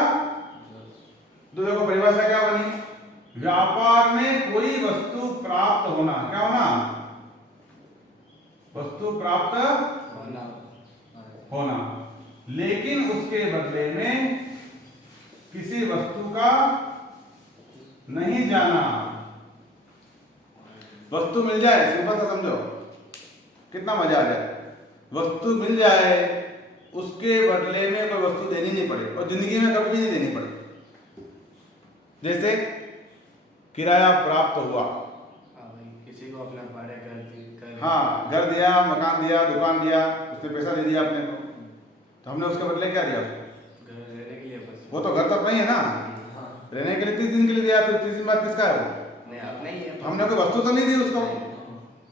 तो देखो परिभाषा क्या बनी, व्यापार में कोई वस्तु प्राप्त होना, क्या होना, वस्तु प्राप्त होना, लेकिन उसके बदले में किसी वस्तु का नहीं जाना। वस्तु मिल जाए, सिंपल सा समझो, कितना मजा आ जाए। वस्तु मिल जाए, उसके बदले में कोई वस्तु देनी नहीं पड़े, और जिंदगी में कभी भी नहीं देनी पड़े। जैसे किराया प्राप्त हुआ, किसी को अपना भाड़े कर हाँ, घर दिया, मकान दिया, दुकान दिया, उसने पैसा दे दिया अपने को, तो हमने उसके बदले क्या दिया उसको? घर रहने के लिए बस। वो तो घर तक नहीं है ना, रहने के लिए 30 दिन के लिए दिया, फिर 30 दिन बाद किसका है वो? नहीं, अपना ही है। तो हमने कोई वस्तु तो नहीं दी उसको,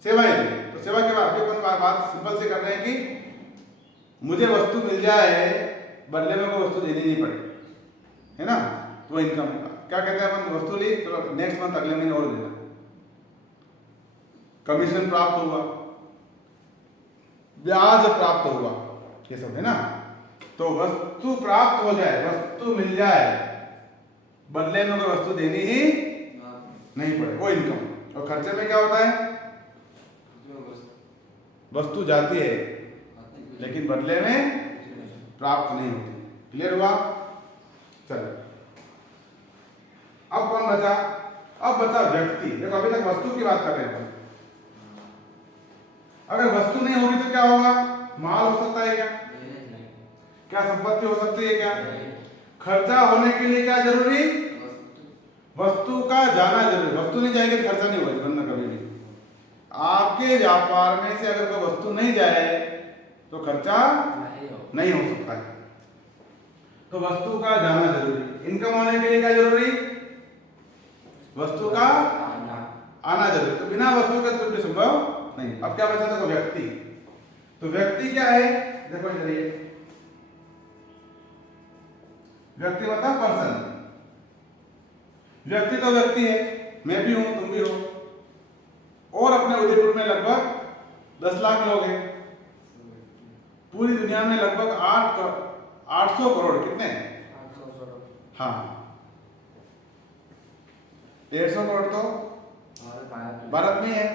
सेवाएं दी। तो सेवा के बाद अपन बात सिंपल से कर रहे हैं कि मुझे वस्तु मिल जाए, बदले में कोई वस्तु देनी नहीं पड़े, है ना, तो वो इनकम होगा। क्या कहते हैं अपन, वस्तु ली तो नेक्स्ट मंथ, अगले महीने और देना। कमीशन प्राप्त हुआ, ब्याज प्राप्त हुआ, ये सब है ना। तो वस्तु प्राप्त हो जाए, वस्तु मिल जाए, बदले में कोई वस्तु देनी ही नहीं पड़े, वो इनकम। और खर्चे में क्या होता है, वस्तु जाती है लेकिन बदले में प्राप्त नहीं होती। क्लियर हुआ? चलो, अब कौन बचा? अब बचा व्यक्ति। देखो अभी तक वस्तु की बात कर रहे हैं। अगर वस्तु नहीं होगी तो क्या होगा? माल हो सकता है क्या? क्या संपत्ति हो सकती है क्या? खर्चा होने के लिए क्या जरूरी? वस्तु का जाना जरूरी। वस्तु नहीं जाएगी तो खर्चा नहीं होगा जीवन में कभी भी। आपके व्यापार में से अगर कोई वस्तु नहीं जाए तो खर्चा नहीं हो सकता है। तो वस्तु का जाना जरूरी। इनकम होने के लिए क्या जरूरी? वस्तु का आना जरूरी। तो बिना वस्तु के कुछ भी संभव नहीं। अब क्या बचा? देखो व्यक्ति। तो व्यक्ति क्या है? देखो इधर ये व्यक्ति मतलब पर्सन। व्यक्ति तो व्यक्ति है, मैं भी हूं, तुम भी हो, और अपने उदयपुर में लगभग 10 लाख लोग हैं। पूरी दुनिया में लगभग 800 करोड़, कितने? 800 करोड़। हाँ, 150 करोड़ तो भारत में है,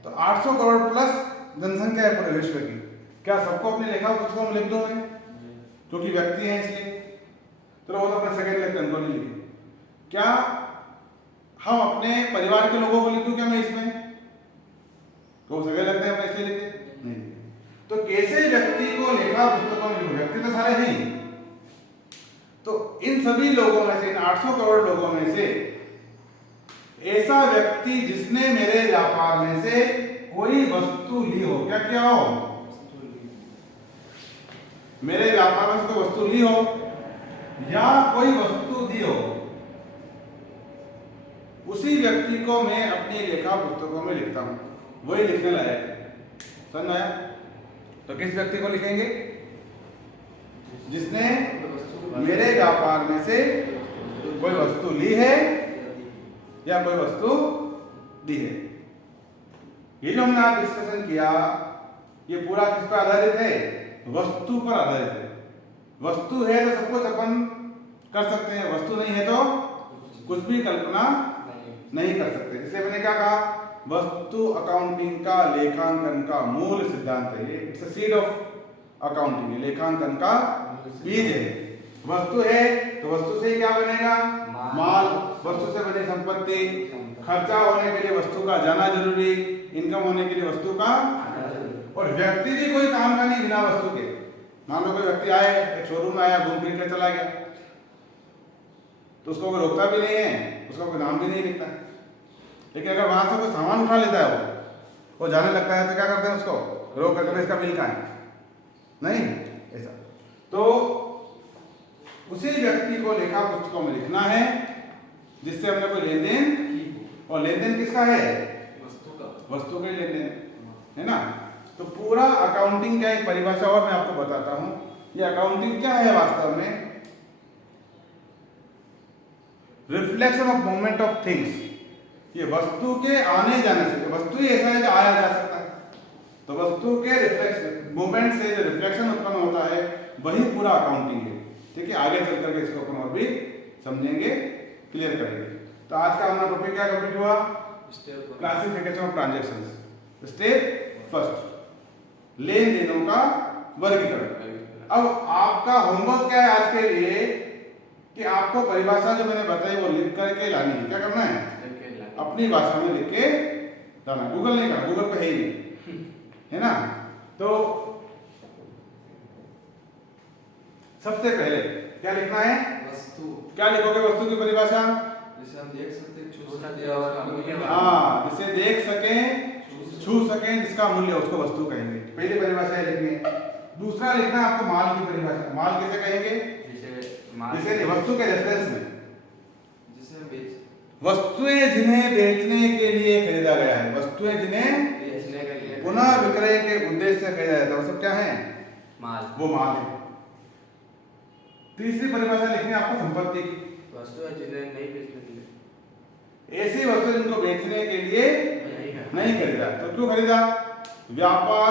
तो 800 करोड़ प्लस जनसंख्या है पूरे विश्व की। क्या सबको अपने लेखा पुस्तकों में लिख दूं मैं, क्योंकि व्यक्ति हैं इसलिए? चलो वो तो अपने सेकंड लेक्चर को नहीं लिखे। क्या हम अपने परिवार के लोगों को लिख दूं क्या मैं इसमें? तो सगे लगते हैं अपने इसलिए लिखते नहीं। तो कैसे व्यक्ति को लेखा पुस्तकों में लिखूं? व्यक्ति तो सारे हैं ही। तो इन सभी लोगों में से, इन 800 करोड़ लोगों में से ऐसा व्यक्ति जिसने मेरे व्यापार में से कोई वस्तु ली हो, क्या किया हो? मेरे व्यापार में से कोई वस्तु ली हो या कोई वस्तु दी हो, उसी व्यक्ति को मैं अपनी लेखा पुस्तकों में लिखता हूं। वही लिखने लायक है। समझ आया? तो किस व्यक्ति को लिखेंगे? जिसने मेरे व्यापार में से कोई वस्तु ली है या कोई वस्तु दी है। ये जो हमने आज डिस्कशन किया, ये पूरा किस पर आधारित है? वस्तु पर आधारित है। वस्तु है तो सब कुछ अपन कर सकते हैं, वस्तु नहीं है तो कुछ भी कल्पना नहीं कर सकते। इसलिए मैंने क्या कहा? वस्तु अकाउंटिंग का, लेखांकन का मूल सिद्धांत है। ये it's a seed of accounting, लेखांकन का बीज है। वस्तु है तो वस्तु से क्या बनेगा? माल। वस्तु से बनी संपत्ति। खर्चा होने के लिए वस्तु का जाना जरूरी, इनकम होने के लिए वस्तु का, और व्यक्ति भी कोई काम का नहीं बिना वस्तु के। मान लो कोई व्यक्ति आए, एक शोरूम में आया, घूम फिर के चला गया, तो उसको कोई रोकता भी नहीं है, उसका कोई नाम भी नहीं लिखता। लेकिन अगर वहां से कोई सामान उठा लेता है, वो जाने लगता है, तो क्या करते हैं? उसको रोक करके इसका बिल कहाँ है? नहीं ऐसा। तो उसी व्यक्ति को लेखा पुस्तकों में लिखना है जिससे हमने कोई लेन देन की, और लेन देन किसका है? वस्तु का ही लेन देन है ना। तो पूरा अकाउंटिंग क्या एक परिभाषा और मैं आपको बताता हूं। ये अकाउंटिंग क्या है वास्तव में? Reflection of movement of things. ये वस्तु के आने जाने से, वस्तु ही ऐसा है जो आया जा सकता है, तो वस्तु के रिफ्लेक्शन मूवमेंट से जो रिफ्लेक्शन उत्पन्न होता है वही पूरा अकाउंटिंग है। ठीक है, आगे चल करके इसको अपन और भी समझेंगे, क्लियर करेंगे। तो आज का हमारा टॉपिक क्या कंप्लीट हुआ? Classification of transactions. Step first, लेन देनों का वर्गीकरण। अब आपका होमवर्क क्या है आज के लिए कि आपको परिभाषा जो मैंने बताई वो लिख करके लानी है। क्या करना है? अपनी भाषा में लिख के लाना। गूगल नहीं करना, गूगल पे है ही नहीं, है ना। तो सबसे पहले क्या लिखना है? वस्तु। क्या लिखोगे वस्तु की परिभाषा? जिसे हम देख सकते, छू सकते और हाँ, जिसे देख सकें, छू सकें, जिसका मूल्य उसको वस्तु कहेंगे। पहली परिभाषा लिखनी है। दूसरा लिखना आपको माल की परिभाषा। माल किसे कहेंगे? जिसे वस्तु के रेफरेंस में, जिसे हम बेच, वस्तुएं जिन्हें बेचने के लिए खरीदा गया है, वस्तुएं जिन्हें बेचने के लिए पुनः विक्रय के उद्देश्य से खरीदा जाता है, वो सब क्या है? माल। वो माल है। तीसरी परिभाषा लिखनी है आपको संपत्ति की। वस्तु है जिन्हें नहीं बेचने के लिए, ऐसी वस्तु जिनको बेचने के लिए नहीं खरीदा। तो क्यों खरीदा? व्यापार